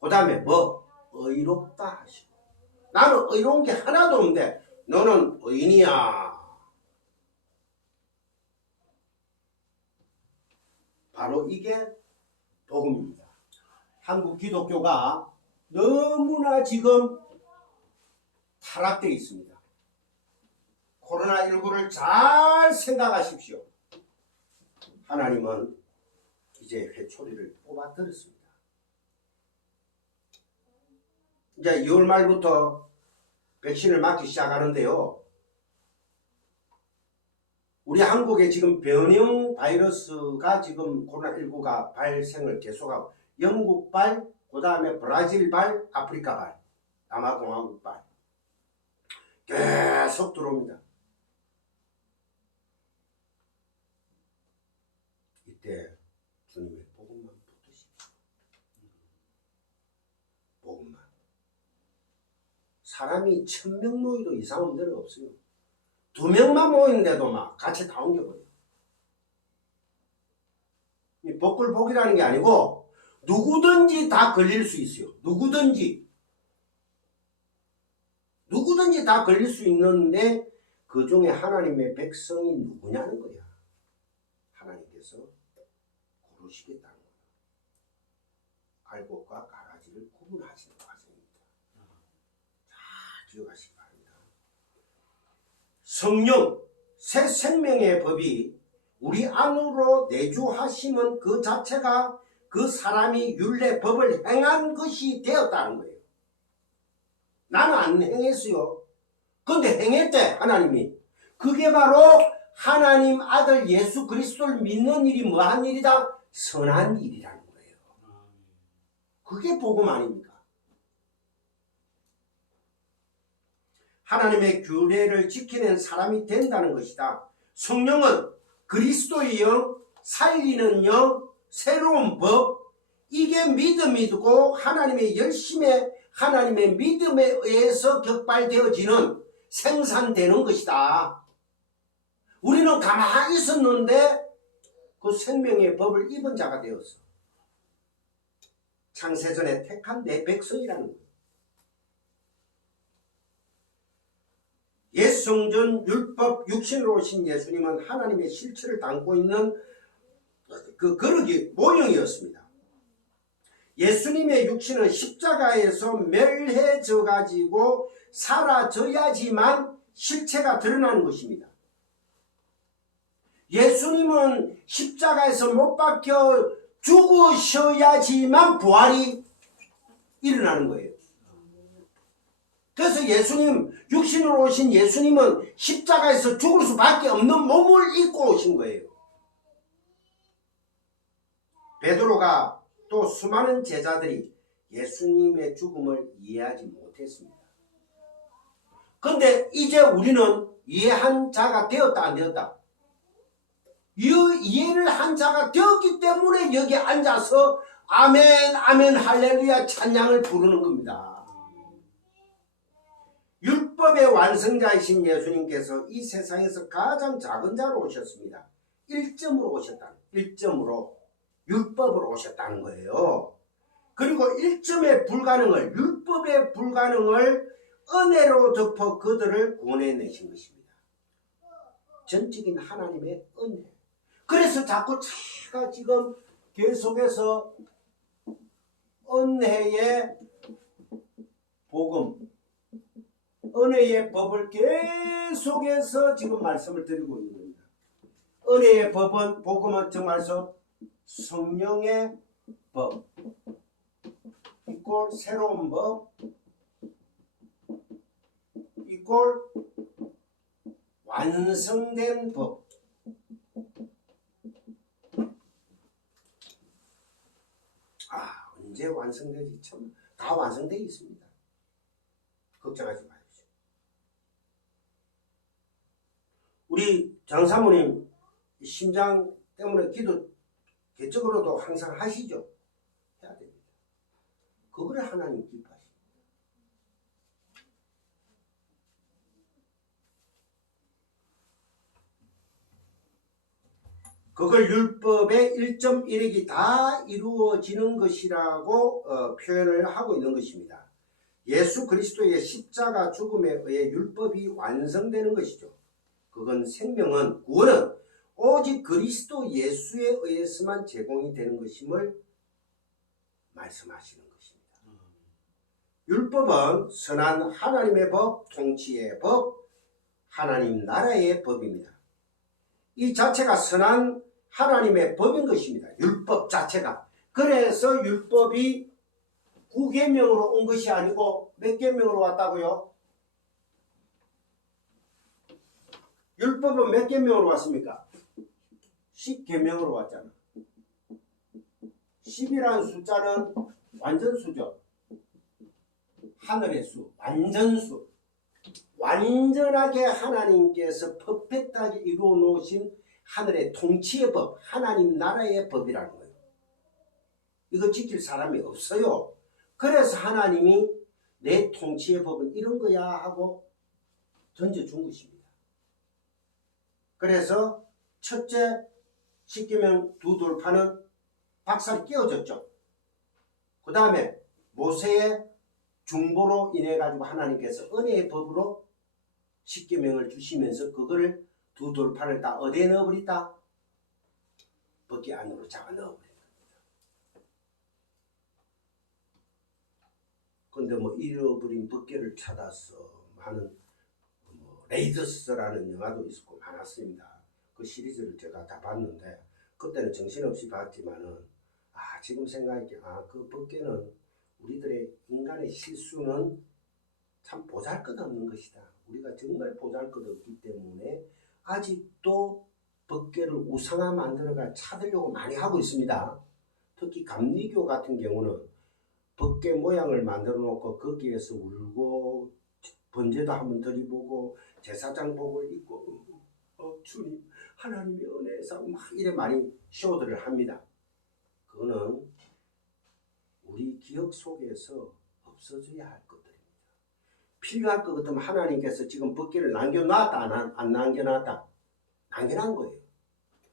그 다음에 뭐 의롭다 하시고. 나는 의로운 게 하나도 없는데 너는 의인이야. 바로 이게 복음입니다. 한국 기독교가 너무나 지금 타락되어 있습니다. 코로나19를 잘 생각하십시오. 하나님은 이제 회초리를 뽑아들었습니다. 이제 2월 말부터 백신을 맞기 시작하는데요. 우리 한국에 지금 변형 바이러스가 지금 코로나19가 발생을 계속하고, 영국발, 그 다음에 브라질발, 아프리카발, 남아공화국발 계속 들어옵니다. 이때 주님의 복음만 붙드십시오. 복음만. 사람이 1000명 모여도 이상한 데는 없어요. 2명만 모이는데도 막 같이 다 옮겨버려요. 이 복불복이라는 게 아니고 누구든지 다 걸릴 수 있어요. 누구든지 다 걸릴 수 있는데 그 중에 하나님의 백성이 누구냐는 거야. 하나님께서 고르시겠다는 거야. 알곡과 가라지를 구분하시는 과정입니다. 잘 기억하시기 바랍니다. 성령, 새 생명의 법이 우리 안으로 내주하심은 그 자체가 그 사람이 율례 법을 행한 것이 되었다는 거예요. 나는 안 행했어요. 근데 행했대 하나님이. 그게 바로 하나님 아들 예수 그리스도를 믿는 일이 뭐한 일이다? 선한 일이라는 거예요. 그게 복음 아닙니까? 하나님의 규례를 지키는 사람이 된다는 것이다. 성령은 그리스도의 영, 살리는 영, 새로운 법, 이게 믿음이고 하나님의 열심에 하나님의 믿음에 의해서 격발되어지는 생산되는 것이다. 우리는 가만히 있었는데 그 생명의 법을 입은 자가 되었어. 창세전에 택한 내 백성이라는 거예요. 옛 성전 율법 육신으로 오신 예수님은 하나님의 실체를 담고 있는 그 거룩이 모형이었습니다. 예수님의 육신은 십자가에서 멸해져 가지고 사라져야지만 실체가 드러나는 것입니다. 예수님은 십자가에서 못 박혀 죽으셔야지만 부활이 일어나는 거예요. 그래서 예수님, 육신으로 오신 예수님은 십자가에서 죽을 수밖에 없는 몸을 입고 오신 거예요. 베드로가 또 수많은 제자들이 예수님의 죽음을 이해하지 못했습니다. 그런데 이제 우리는 이해한 자가 되었다 안 되었다? 이 이해를 한 자가 되었기 때문에 여기 앉아서 아멘 아멘 할렐루야 찬양을 부르는 겁니다. 율법의 완성자이신 예수님께서 이 세상에서 가장 작은 자로 오셨습니다. 1점으로 오셨다. 1점으로 율법으로 오셨다는 거예요. 그리고 1점의 불가능을, 율법의 불가능을 은혜로 덮어 그들을 구원해내신 것입니다. 전적인 하나님의 은혜. 그래서 자꾸 제가 지금 계속해서 은혜의 복음, 은혜의 법을 계속해서 지금 말씀을 드리고 있는 겁니다. 은혜의 법은, 복음은 정말서 성령의 법 이꼴 새로운 법 이꼴 완성된 법. 언제 완성되지? 참 다 완성되어 있습니다. 걱정하지 마십시오. 우리 장사모님 심장 때문에 기도 개적으로도 항상 하시죠? 해야 됩니다. 그거를 하나님 기뻐하십니다. 그걸 율법의 1.1액이 다 이루어지는 것이라고 표현을 하고 있는 것입니다. 예수 그리스도의 십자가 죽음에 의해 율법이 완성되는 것이죠. 그건 생명은, 구원은 오직 그리스도 예수에 의해서만 제공이 되는 것임을 말씀하시는 것입니다. 율법은 선한 하나님의 법, 통치의 법, 하나님 나라의 법입니다. 이 자체가 선한 하나님의 법인 것입니다. 율법 자체가. 그래서 율법이 9계명으로 온 것이 아니고 몇 계명으로 왔다고요? 율법은 몇 계명으로 왔습니까? 10계명으로 왔잖아. 10이라는 숫자는 완전수죠. 하늘의 수, 완전수. 완전하게 하나님께서 퍼펙트하게 이루어 놓으신 하늘의 통치의 법, 하나님 나라의 법이라는 거예요. 이거 지킬 사람이 없어요. 그래서 하나님이 내 통치의 법은 이런 거야 하고 던져준 것입니다. 그래서 첫째 10계명 두 돌파는 박살이 끼어졌죠. 그 다음에 모세의 중보로 인해 가지고 하나님께서 은혜의 법으로 10계명을 주시면서 그거를 두 돌판을 다 어디에 넣어버렸다? 벗기 안으로 잡아 넣어버렸다. 근데 뭐 잃어버린 벗개를 찾아서 하는 레이더스라는 영화도 있었고 많았습니다. 그 시리즈를 제가 다 봤는데 그때는 정신없이 봤지만은 지금 생각할게 그 법궤는 우리들의 인간의 실수는 참 보잘것없는 것이다. 우리가 정말 보잘것없기 때문에 아직도 법궤를 우상화 만들어가 찾으려고 많이 하고 있습니다. 특히 감리교 같은 경우는 법궤 모양을 만들어 놓고 거기에서 울고 번제도 한번 드려보고 제사장복을 입고 주님 하나님의 은혜에서 막 이래 많이 쇼들을 합니다. 그거는 우리 기억 속에서 없어져야 할 것들입니다. 필요할 것 같으면 하나님께서 지금 법궤를 남겨놨다 안 남겨놨다? 남겨놓은 거예요.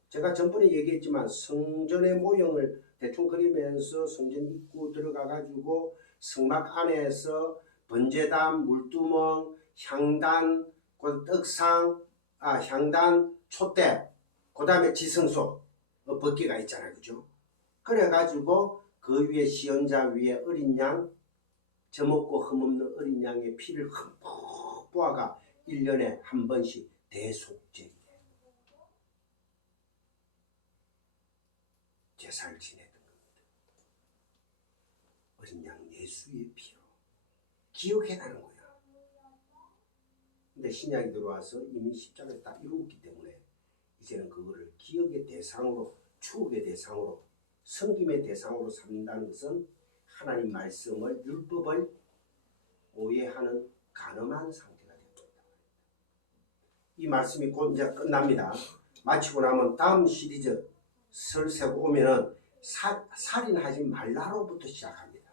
제가 전번에 얘기했지만 성전의 모형을 대충 그리면서 성전 입구 들어가 가지고 성막 안에서 번제단, 물두멍, 향단, 떡상, 향단, 촛대, 그 다음에 지성소 법궤가 있잖아요. 그죠? 그래가지고 그 위에 시언자 위에 어린 양, 젖먹고 흠없는 어린 양의 피를 흠뻑 부어가 1년에 한 번씩 대속제에 제사를 지내던 겁니다. 어린 양 예수의 피로 기억해가는 거야. 근데 신약이 들어와서 이미 십자가에 다 이루었기 때문에 이제는 그거를 기억의 대상으로, 추억의 대상으로, 섬김의 대상으로 삼는다는 것은 하나님 말씀을, 율법을 오해하는 간음한 상태가 됩니다. 이 말씀이 곧 이제 끝납니다. 마치고 나면 다음 시리즈 설세고 오면은 살인하지 말라로부터 시작합니다.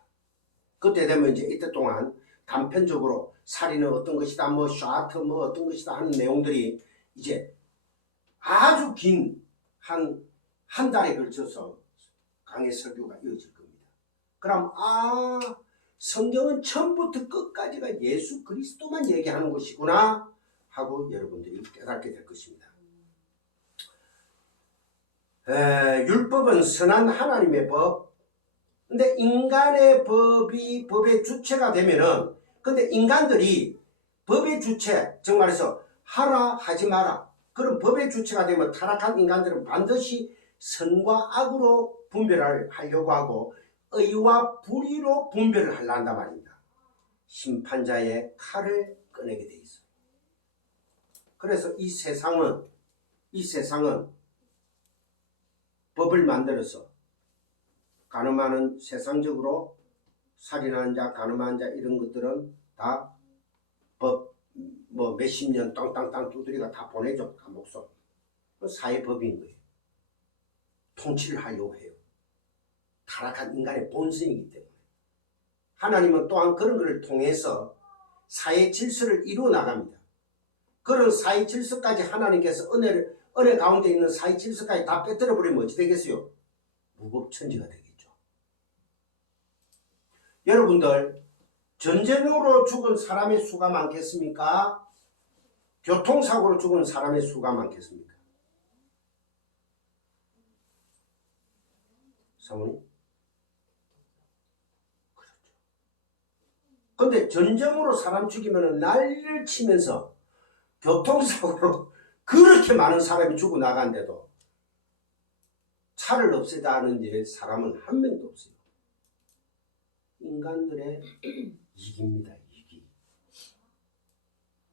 그때 되면 이제 이때 동안 단편적으로 살인은 어떤 것이다, 뭐 샤트 뭐 어떤 것이다 하는 내용들이 이제 아주 긴 한 달에 걸쳐서 강의 설교가 이어질 겁니다. 그럼 성경은 처음부터 끝까지가 예수 그리스도만 얘기하는 것이구나 하고 여러분들이 깨닫게 될 것입니다. 율법은 선한 하나님의 법. 근데 인간의 법의 주체가 되면은, 근데 인간들이 법의 주체, 즉 말해서 하라 하지 마라, 그런 법의 주체가 되면 타락한 인간들은 반드시 선과 악으로 분별을 하려고 하고 의와 불의로 분별을 하려 한단 말입니다. 심판자의 칼을 꺼내게 돼 있어요. 그래서 이 세상은 법을 만들어서 간음하는, 세상적으로 살인한 자, 간음한 자 이런 것들은 다 법 뭐 몇십 년 땅땅땅 두드리가 다 보내죠. 감옥소. 사회법인 거예요. 통치를 하려고 해요. 타락한 인간의 본성이기 때문에. 하나님은 또한 그런 것을 통해서 사회 질서를 이루어 나갑니다. 그런 사회 질서까지 하나님께서 은혜 가운데 있는 사회 질서까지 다 빼뜨려 버리면 어찌 되겠어요? 무법천지가 되겠죠. 여러분들, 전쟁으로 죽은 사람의 수가 많겠습니까? 교통사고로 죽은 사람의 수가 많겠습니까? 사모님? 그렇죠. 근데 전쟁으로 사람 죽이면 난리를 치면서 교통사고로 그렇게 많은 사람이 죽어 나간데도 차를 없애자 하는 사람은 한 명도 없어요. 인간들의 이기입니다. 이기.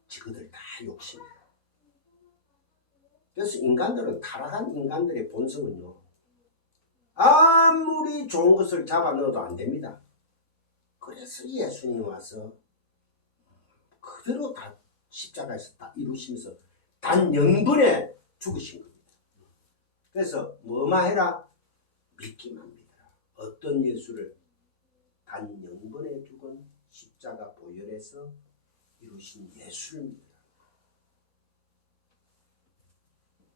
지그들 다 욕심이에요. 그래서 인간들은, 타락한 인간들의 본성은요, 아무리 좋은 것을 잡아 넣어도 안 됩니다. 그래서 예수님이 와서 그대로 다 십자가에서 다 이루시면서 단 0분에 죽으신 겁니다. 그래서 뭐만 해라? 믿기만 믿어라. 어떤 예수를? 단 0분에 죽은 십자가 보혈에서 이루신 예수를 믿어라.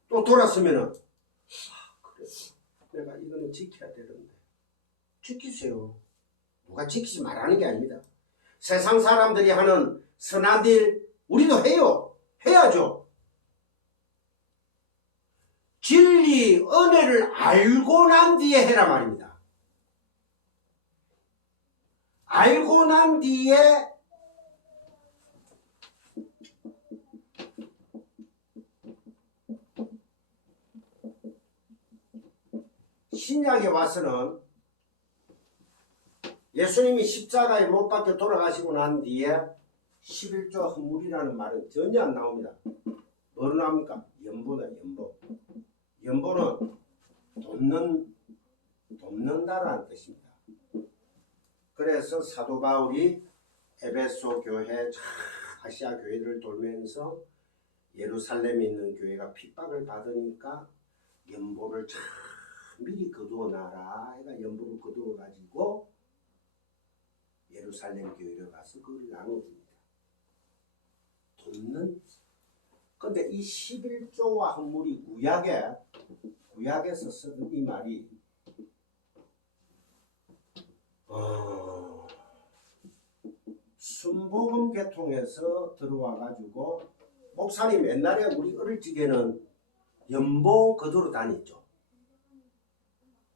또 돌았으면은 그래, 내가 이거는 지켜야 되는데 지키세요. 누가 지키지 말라는 게 아닙니다. 세상 사람들이 하는 선한 일 우리도 해요. 해야죠. 진리, 은혜를 알고 난 뒤에 해라 말입니다. 알고 난 뒤에 신약에 와서는 예수님이 십자가에 못 박혀 돌아가시고 난 뒤에 11조 헌물이라는 말은 전혀 안 나옵니다. 뭐로 나옵니까? 연보다 연보. 연보는 돕는다라는 뜻입니다. 그래서 사도 바울이 에베소 교회, 아시아 교회들을 돌면서 예루살렘에 있는 교회가 핍박을 받으니까 연보를 미리 거두어놔라 해가 연보를 거두어가지고 예루살렘 교회를 가서 그걸 나눠줍니다. 돕는. 근데 이 11조와 헌물이 구약에서 쓰는 이 말이 순복음 계통에서 들어와가지고 목사님 옛날에 우리 어릴 적에는 연보 거두러 다녔죠.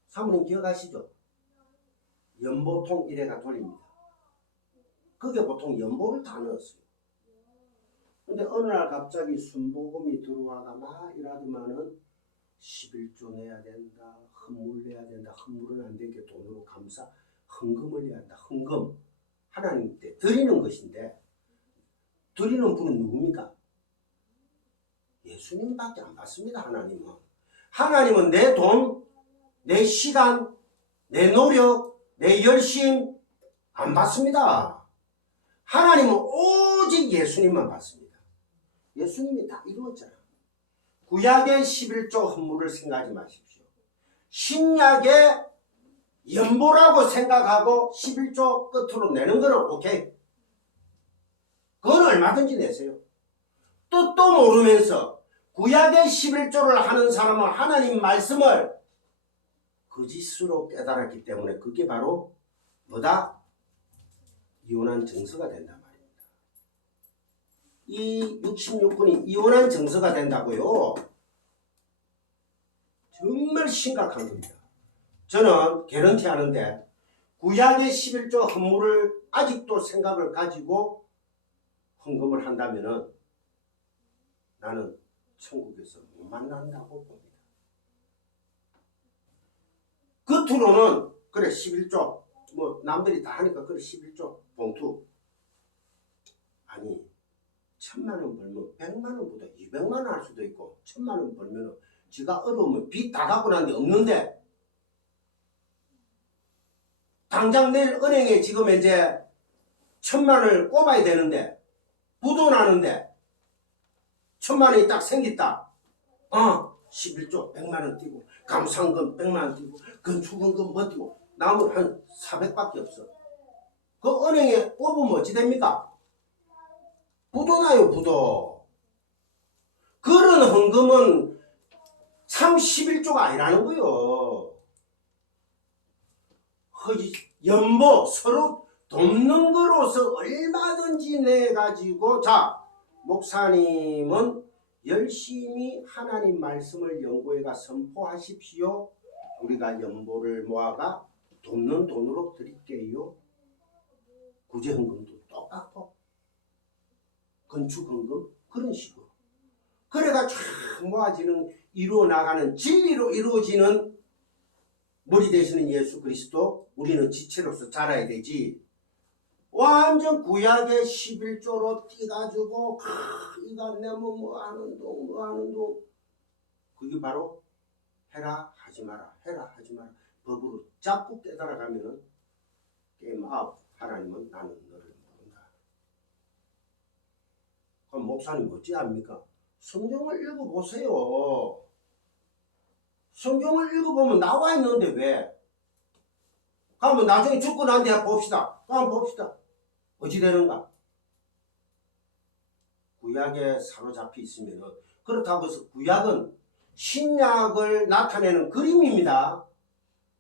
사모님 기억하시죠? 연보통 1회가 돌립니다. 그게 보통 연보를 다 넣었어요. 근데 어느 날 갑자기 순복음이 들어와가 막 이러더만은 11조 내야 된다. 헌물 내야 된다. 헌물은 안 되게 돈으로 감사. 헌금을 해야 한다. 헌금. 하나님께 드리는 것인데 드리는 분은 누굽니까? 예수님밖에 안 받습니다. 하나님은. 하나님은 내 돈, 내 시간, 내 노력, 내 열심 안 받습니다. 하나님은 오직 예수님만 받습니다. 예수님이 다 이루었잖아. 구약의 11조 헌물을 생각하지 마십시오. 신약의 연보라고 생각하고 11조 끝으로 내는 거는 오케이. 그건 얼마든지 내세요. 뜻도 모르면서 구약의 11조를 하는 사람은 하나님 말씀을 거짓으로 깨달았기 때문에 그게 바로 뭐다? 이혼한 정서가 된단 말입니다. 이 66분이 이혼한 정서가 된다고요. 정말 심각한 겁니다. 저는 개런티 하는데 구약의 11조 헌물을 아직도 생각을 가지고 헌금을 한다면은 나는 천국에서 못 만난다고 봅니다. 겉으로는 그래 11조 뭐 남들이 다 하니까 그래 11조 봉투. 아니 1000만원 벌면 100만원보다 200만원 할 수도 있고 1000만원 벌면 지가 어려우면 빚 다 갚고 난 게 없는데 당장 내일 은행에 지금 이제 1000만원을 꼽아야 되는데 부도 나는데 1000만원이 딱 생겼다. 11조 100만원 띄고 감상금 100만원 띄고 건축원금 뭐 띄고 남은 한 400밖에 없어. 그 은행에 꼽으면 어찌 됩니까? 부도 나요. 부도. 그런 헌금은 참 11조가 아니라는 거요. 연보 서로 돕는 거로서 얼마든지 내가지고 자 목사님은 열심히 하나님 말씀을 연구해가 선포하십시오. 우리가 연보를 모아가 돕는 돈으로 드릴게요. 구제헌금도 똑같고 건축헌금 그런 식으로 그래가 쫙 모아지는 이루어나가는 진리로 이루어지는 머리 되시는 예수 그리스도 우리는 지체로서 자라야 되지. 완전 구약의 11조로 띄가지고 이가 내면 뭐 하는 동 그게 바로 해라 하지 마라 해라 하지 마라 법으로 자꾸 깨달아가면은 게임 아웃. 하나님은 나는 너를 모른다. 그럼 목사님 어찌합니까? 성경을 읽어보세요. 성경을 읽어보면 나와 있는데 왜? 그러면 나중에 죽고 난 뒤에 봅시다. 한번 봅시다. 어찌 되는가? 구약에 사로잡혀 있으면 그렇다고 해서 구약은 신약을 나타내는 그림입니다.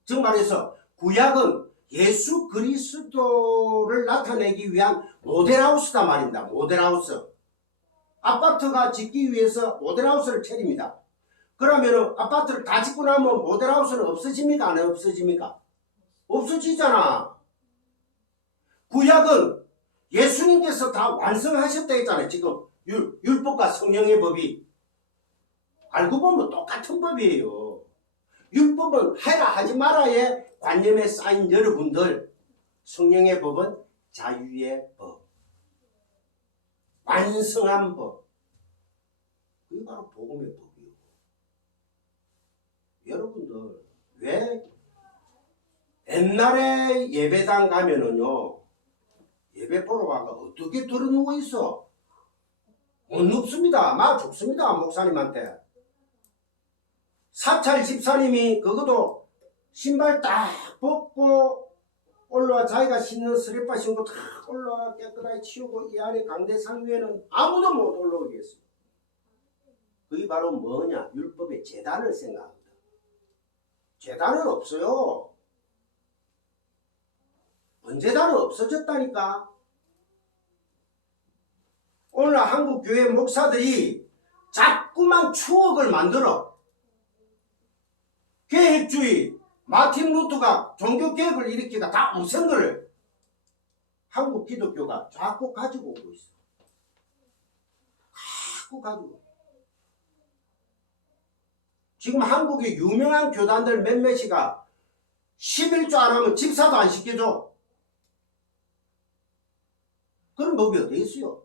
즉 말해서 구약은 예수 그리스도를 나타내기 위한 모델하우스다 말입니다. 모델하우스. 아파트가 짓기 위해서 모델하우스를 차립니다. 그러면 아파트를 다 짓고 나면 모델하우스는 없어집니까? 안 없어집니까? 없어지잖아. 구약은 예수님께서 다 완성하셨다 했잖아요. 지금 율법과 성령의 법이 알고 보면 똑같은 법이에요. 율법은 해라 하지 마라의 관념에 쌓인 여러분들 성령의 법은 자유의 법, 완성한 법. 그게 바로 복음의 법이에요. 여러분들 왜 옛날에 예배당 가면은요, 예배 보러 가가 어떻게 들어누워 있어? 못 눕습니다. 막 죽습니다. 목사님한테. 사찰 집사님이 그것도 신발 딱 벗고 올라와, 자기가 신는 스리퍼 신고 탁 올라와 깨끗하게 치우고 이 안에 강대상 위에는 아무도 못 올라오게 했어요. 그게 바로 뭐냐? 율법의 제단을 생각합니다. 제단은 없어요. 번제단은 없어졌다니까. 오늘 한국 교회 목사들이 자꾸만 추억을 만들어. 계획주의, 마틴 루터가 종교개혁을 일으키가 다 없앤 거를 한국 기독교가 자꾸 가지고 오고 있어. 자꾸 가지고. 지금 한국의 유명한 교단들 몇몇이가 11조 안 하면 집사도 안 시켜줘. 그런 법이 어디 있어요?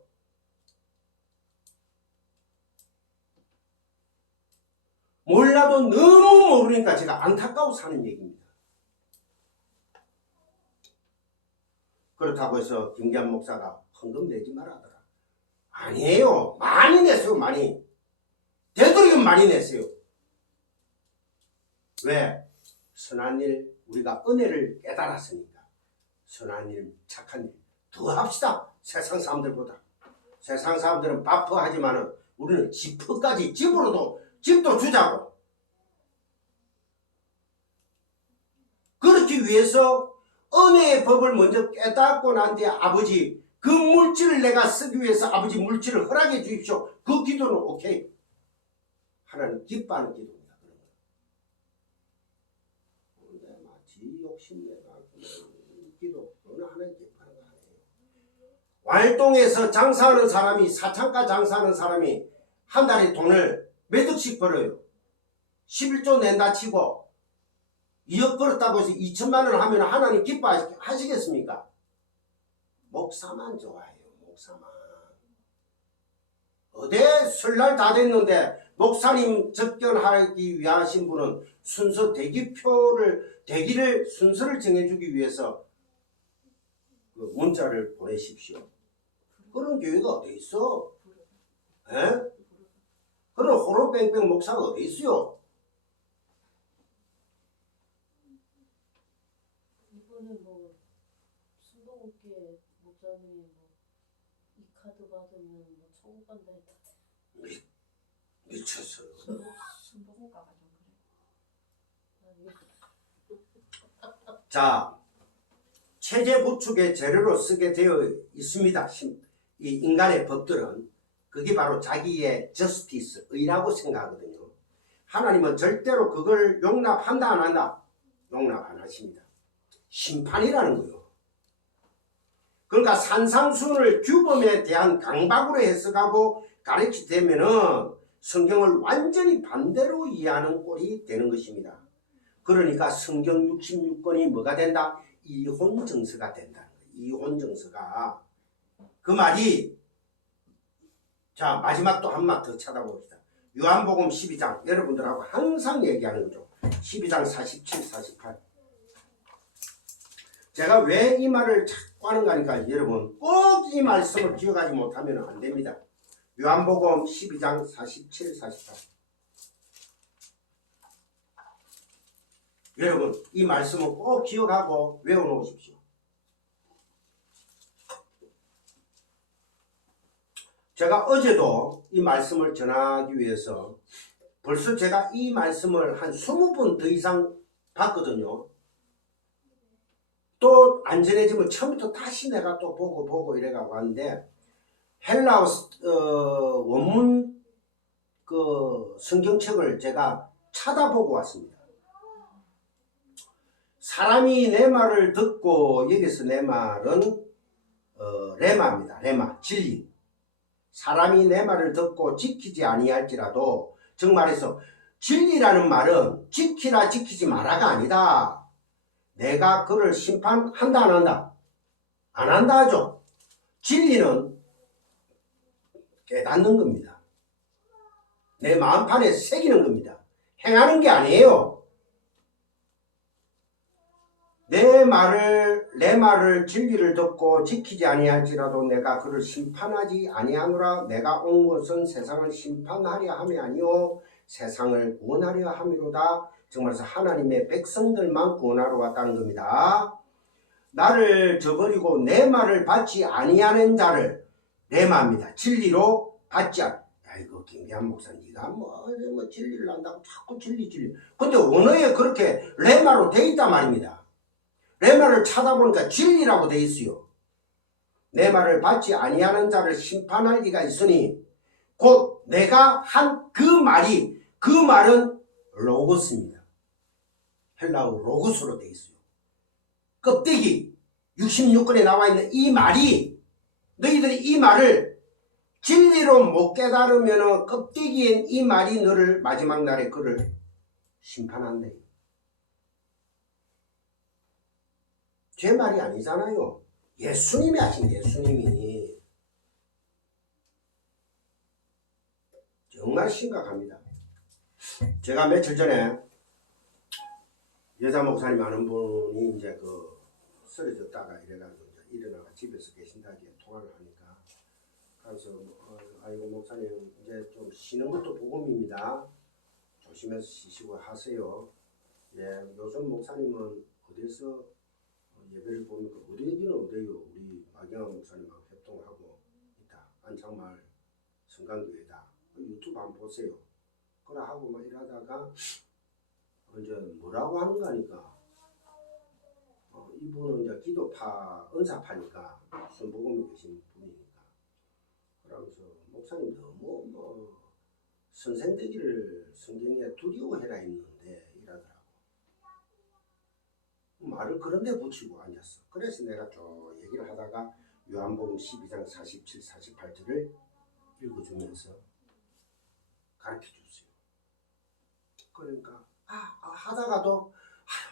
몰라도 너무 모르니까 제가 안타까워서 하는 얘기입니다. 그렇다고 해서 김기한 목사가 헌금 내지 말아더라. 아니에요. 많이 냈어요. 많이. 되도록이면 많이 냈어요. 왜? 선한 일, 우리가 은혜를 깨달았으니까 선한 일, 착한 일 더 합시다. 세상 사람들보다. 세상 사람들은 바퍼하지만은 우리는 집퍼까지, 집도 주자고. 그렇기 위해서 은혜의 법을 먼저 깨닫고 난 뒤에 아버지, 그 물질을 내가 쓰기 위해서 아버지 물질을 허락해 주십시오. 그 기도는 오케이. 하나님 기뻐하는 기도입니다. 그런데 마치 욕심내가 기도, 어느 하나님 기뻐하는 거 아니에요. 활동에서 장사하는 사람이, 사창가 장사하는 사람이 한 달에 돈을 몇 억씩 벌어요. 11조 낸다 치고 2억 벌었다고 해서 2천만 원 하면 하나님 기뻐하시겠습니까? 목사만 좋아해요. 목사만. 어디 설날 다 됐는데 목사님 접견하기 위하신 분은 순서 대기를 순서를 정해주기 위해서 그 문자를 보내십시오. 그런 교회가 어디 있어? 에? 그런 호로뺑뺑 목사가 어디 있어요? 이번에 뭐 순복음교회 목사님이 뭐 이 카드 받으면 뭐 천국 간다 했다. 미쳤어요. 순복음가가 좀 그래. 자, 체제 구축의 재료로 쓰게 되어 있습니다. 이 인간의 법들은. 그게 바로 자기의 저스티스, 의라고 생각하거든요. 하나님은 절대로 그걸 용납한다 안 한다? 용납 안 하십니다. 심판이라는 거예요. 그러니까 산상수훈을 규범에 대한 강박으로 해석하고 가르치되면은 성경을 완전히 반대로 이해하는 꼴이 되는 것입니다. 그러니까 성경 66권이 뭐가 된다? 이혼정서가 된다는 거예요. 이혼정서가. 그 말이, 자, 마지막 또 한 막 더 찾아봅시다. 요한복음 12장, 여러분들하고 항상 얘기하는 거죠. 12장 47, 48. 제가 왜 이 말을 자꾸 하는가 하니까 여러분 꼭 이 말씀을 기억하지 못하면 안 됩니다. 요한복음 12장 47, 48. 여러분 이 말씀을 꼭 기억하고 외워놓으십시오. 제가 어제도 이 말씀을 전하기 위해서 벌써 제가 이 말씀을 한 20번 더 이상 봤거든요. 또 안전해지면 처음부터 다시 내가 또 보고 이래가고 왔는데 헬라어 원문 그 성경책을 제가 찾아보고 왔습니다. 사람이 내 말을 듣고, 여기서 내 말은 레마입니다. 레마, 진리. 사람이 내 말을 듣고 지키지 아니할지라도, 즉 말해서 진리라는 말은 지키라 지키지 마라가 아니다. 내가 그를 심판한다 안 한다? 안 한다 하죠. 진리는 깨닫는 겁니다. 내 마음판에 새기는 겁니다. 행하는 게 아니에요. 내 말을 진리를 듣고 지키지 아니할지라도 내가 그를 심판하지 아니하노라. 내가 온 것은 세상을 심판하려 함이 아니요 세상을 구원하려 함이로다. 정말서 하나님의 백성들만 구원하러 왔다는 겁니다. 나를 저버리고 내 말을 받지 아니하는 자를 레마입니다. 진리로 받지 않. 아이고 김기한 목사 네가 뭐 진리를 한다고 자꾸 진리. 근데 언어에 그렇게 레마로 돼 있단 말입니다. 레마를 찾아보니까 진리라고 돼 있어요. 내 말을 받지 아니하는 자를 심판할 리가 있으니 곧 내가 한 그 말은 로고스입니다. 헬라어 로고스로 돼 있어요. 껍데기 66권에 나와 있는 이 말이 너희들이 이 말을 진리로 못 깨달으면 껍데기엔 이 말이 너를 마지막 날에 그를 심판한대. 제 말이 아니잖아요. 예수님이 하신 예수님이. 정말 심각합니다. 제가 며칠 전에 여자 목사님 아는 분이 이제 쓰러졌다가 이래가지고 이제 일어나가 집에서 계신다기에 통화를 하니까 그래서 아이고 목사님 이제 좀 쉬는 것도 복음입니다. 조심해서 쉬시고 하세요. 예, 요즘 목사님은 어디서 예배를 보니까 어디긴 어디요. 우리 마경환 목사님하고 협동하고 있다. 안창말 성강교회다. 유튜브 한번 보세요. 그래 하고 막 이러다가 이제 뭐라고 하는 거 하니까 이분은 이제 기도파 은사파니까 순복음에 계신 분이니까 그러면서 목사님 너무 선생되기를 성경에 두려워해라 했는데 이러더라고. 말을 그런데 붙이고 앉았어. 그래서 내가 쭉 얘기를 하다가 요한복음 12장 47, 48절을 읽어주면서 가르쳐줬어요. 그러니까 하다가도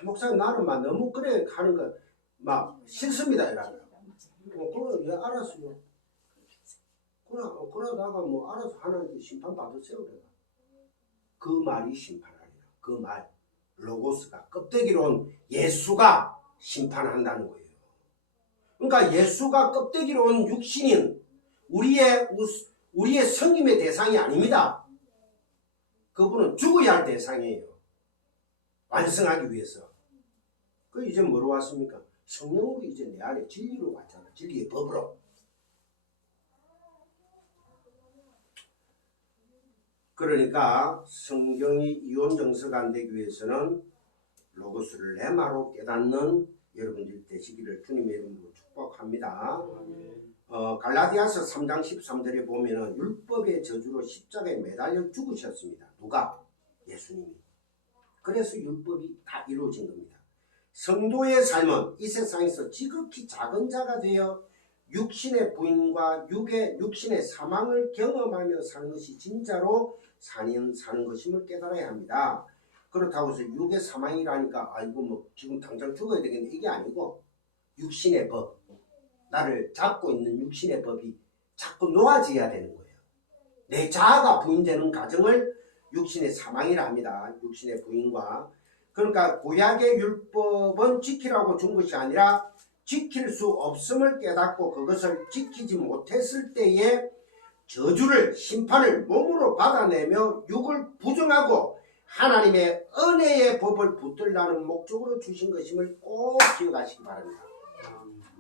목사님 나는 막 너무 그래 하는 거 막 싫습니다 이러더라고. 그래 예 알았어요. 그러다가 뭐 알아서 하나님께 심판 받으세요 내가. 그 말이 심판하리라. 그 말 로고스가 껍데기로 온 예수가 심판한다는 거예요. 그러니까 예수가 껍데기로 온 육신인 우리의 섬김의 대상이 아닙니다. 그분은 죽어야 할 대상이에요. 완성하기 위해서. 그 이제 뭐로 왔습니까? 성령으로 이제 내 안에 진리로 왔잖아. 진리의 법으로. 그러니까 성경이 이혼정서가 안 되기 위해서는 로고스를 레마로 깨닫는 여러분들이 되시기를 주님의 이름으로 축복합니다. 갈라디아서 3장 13절에 보면은 율법의 저주로 십자가에 매달려 죽으셨습니다. 누가? 예수님이. 그래서 율법이 다 이루어진 겁니다. 성도의 삶은 이 세상에서 지극히 작은 자가 되어 육신의 부인과 육신의 사망을 경험하며 사는 것이 진짜로 사는 것임을 깨달아야 합니다. 그렇다고 해서 육의 사망이라니까 아이고 뭐 지금 당장 죽어야 되겠네 이게 아니고 육신의 법, 나를 잡고 있는 육신의 법이 자꾸 놓아져야 되는 거예요. 내 자아가 부인되는 과정을 육신의 사망이라 합니다. 육신의 부인과. 그러니까 구약의 율법은 지키라고 준 것이 아니라 지킬 수 없음을 깨닫고 그것을 지키지 못했을 때에 저주를 심판을 몸으로 받아내며 육을 부정하고 하나님의 은혜의 법을 붙들라는 목적으로 주신 것임을 꼭 기억하시기 바랍니다.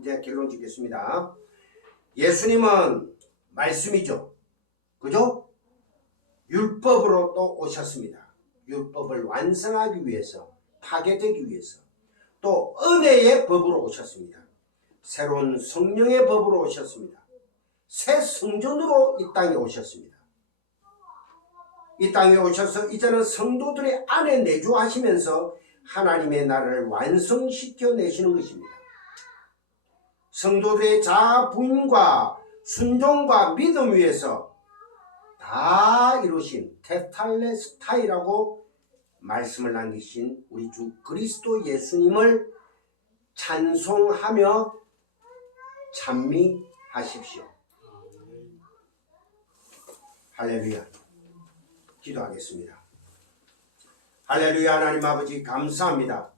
이제 결론 짓겠습니다. 예수님은 말씀이죠. 그죠? 율법으로 또 오셨습니다. 율법을 완성하기 위해서, 파괴되기 위해서. 또 은혜의 법으로 오셨습니다. 새로운 성령의 법으로 오셨습니다. 새 성전으로 이 땅에 오셨습니다. 이 땅에 오셔서 이제는 성도들의 안에 내주하시면서 하나님의 나라를 완성시켜 내시는 것입니다. 성도들의 자아 부인과 순종과 믿음 위에서 다 이루신 테탈레스타이라고 말씀을 남기신 우리 주 그리스도 예수님을 찬송하며 찬미하십시오. 할렐루야. 기도하겠습니다. 할렐루야. 하나님 아버지 감사합니다.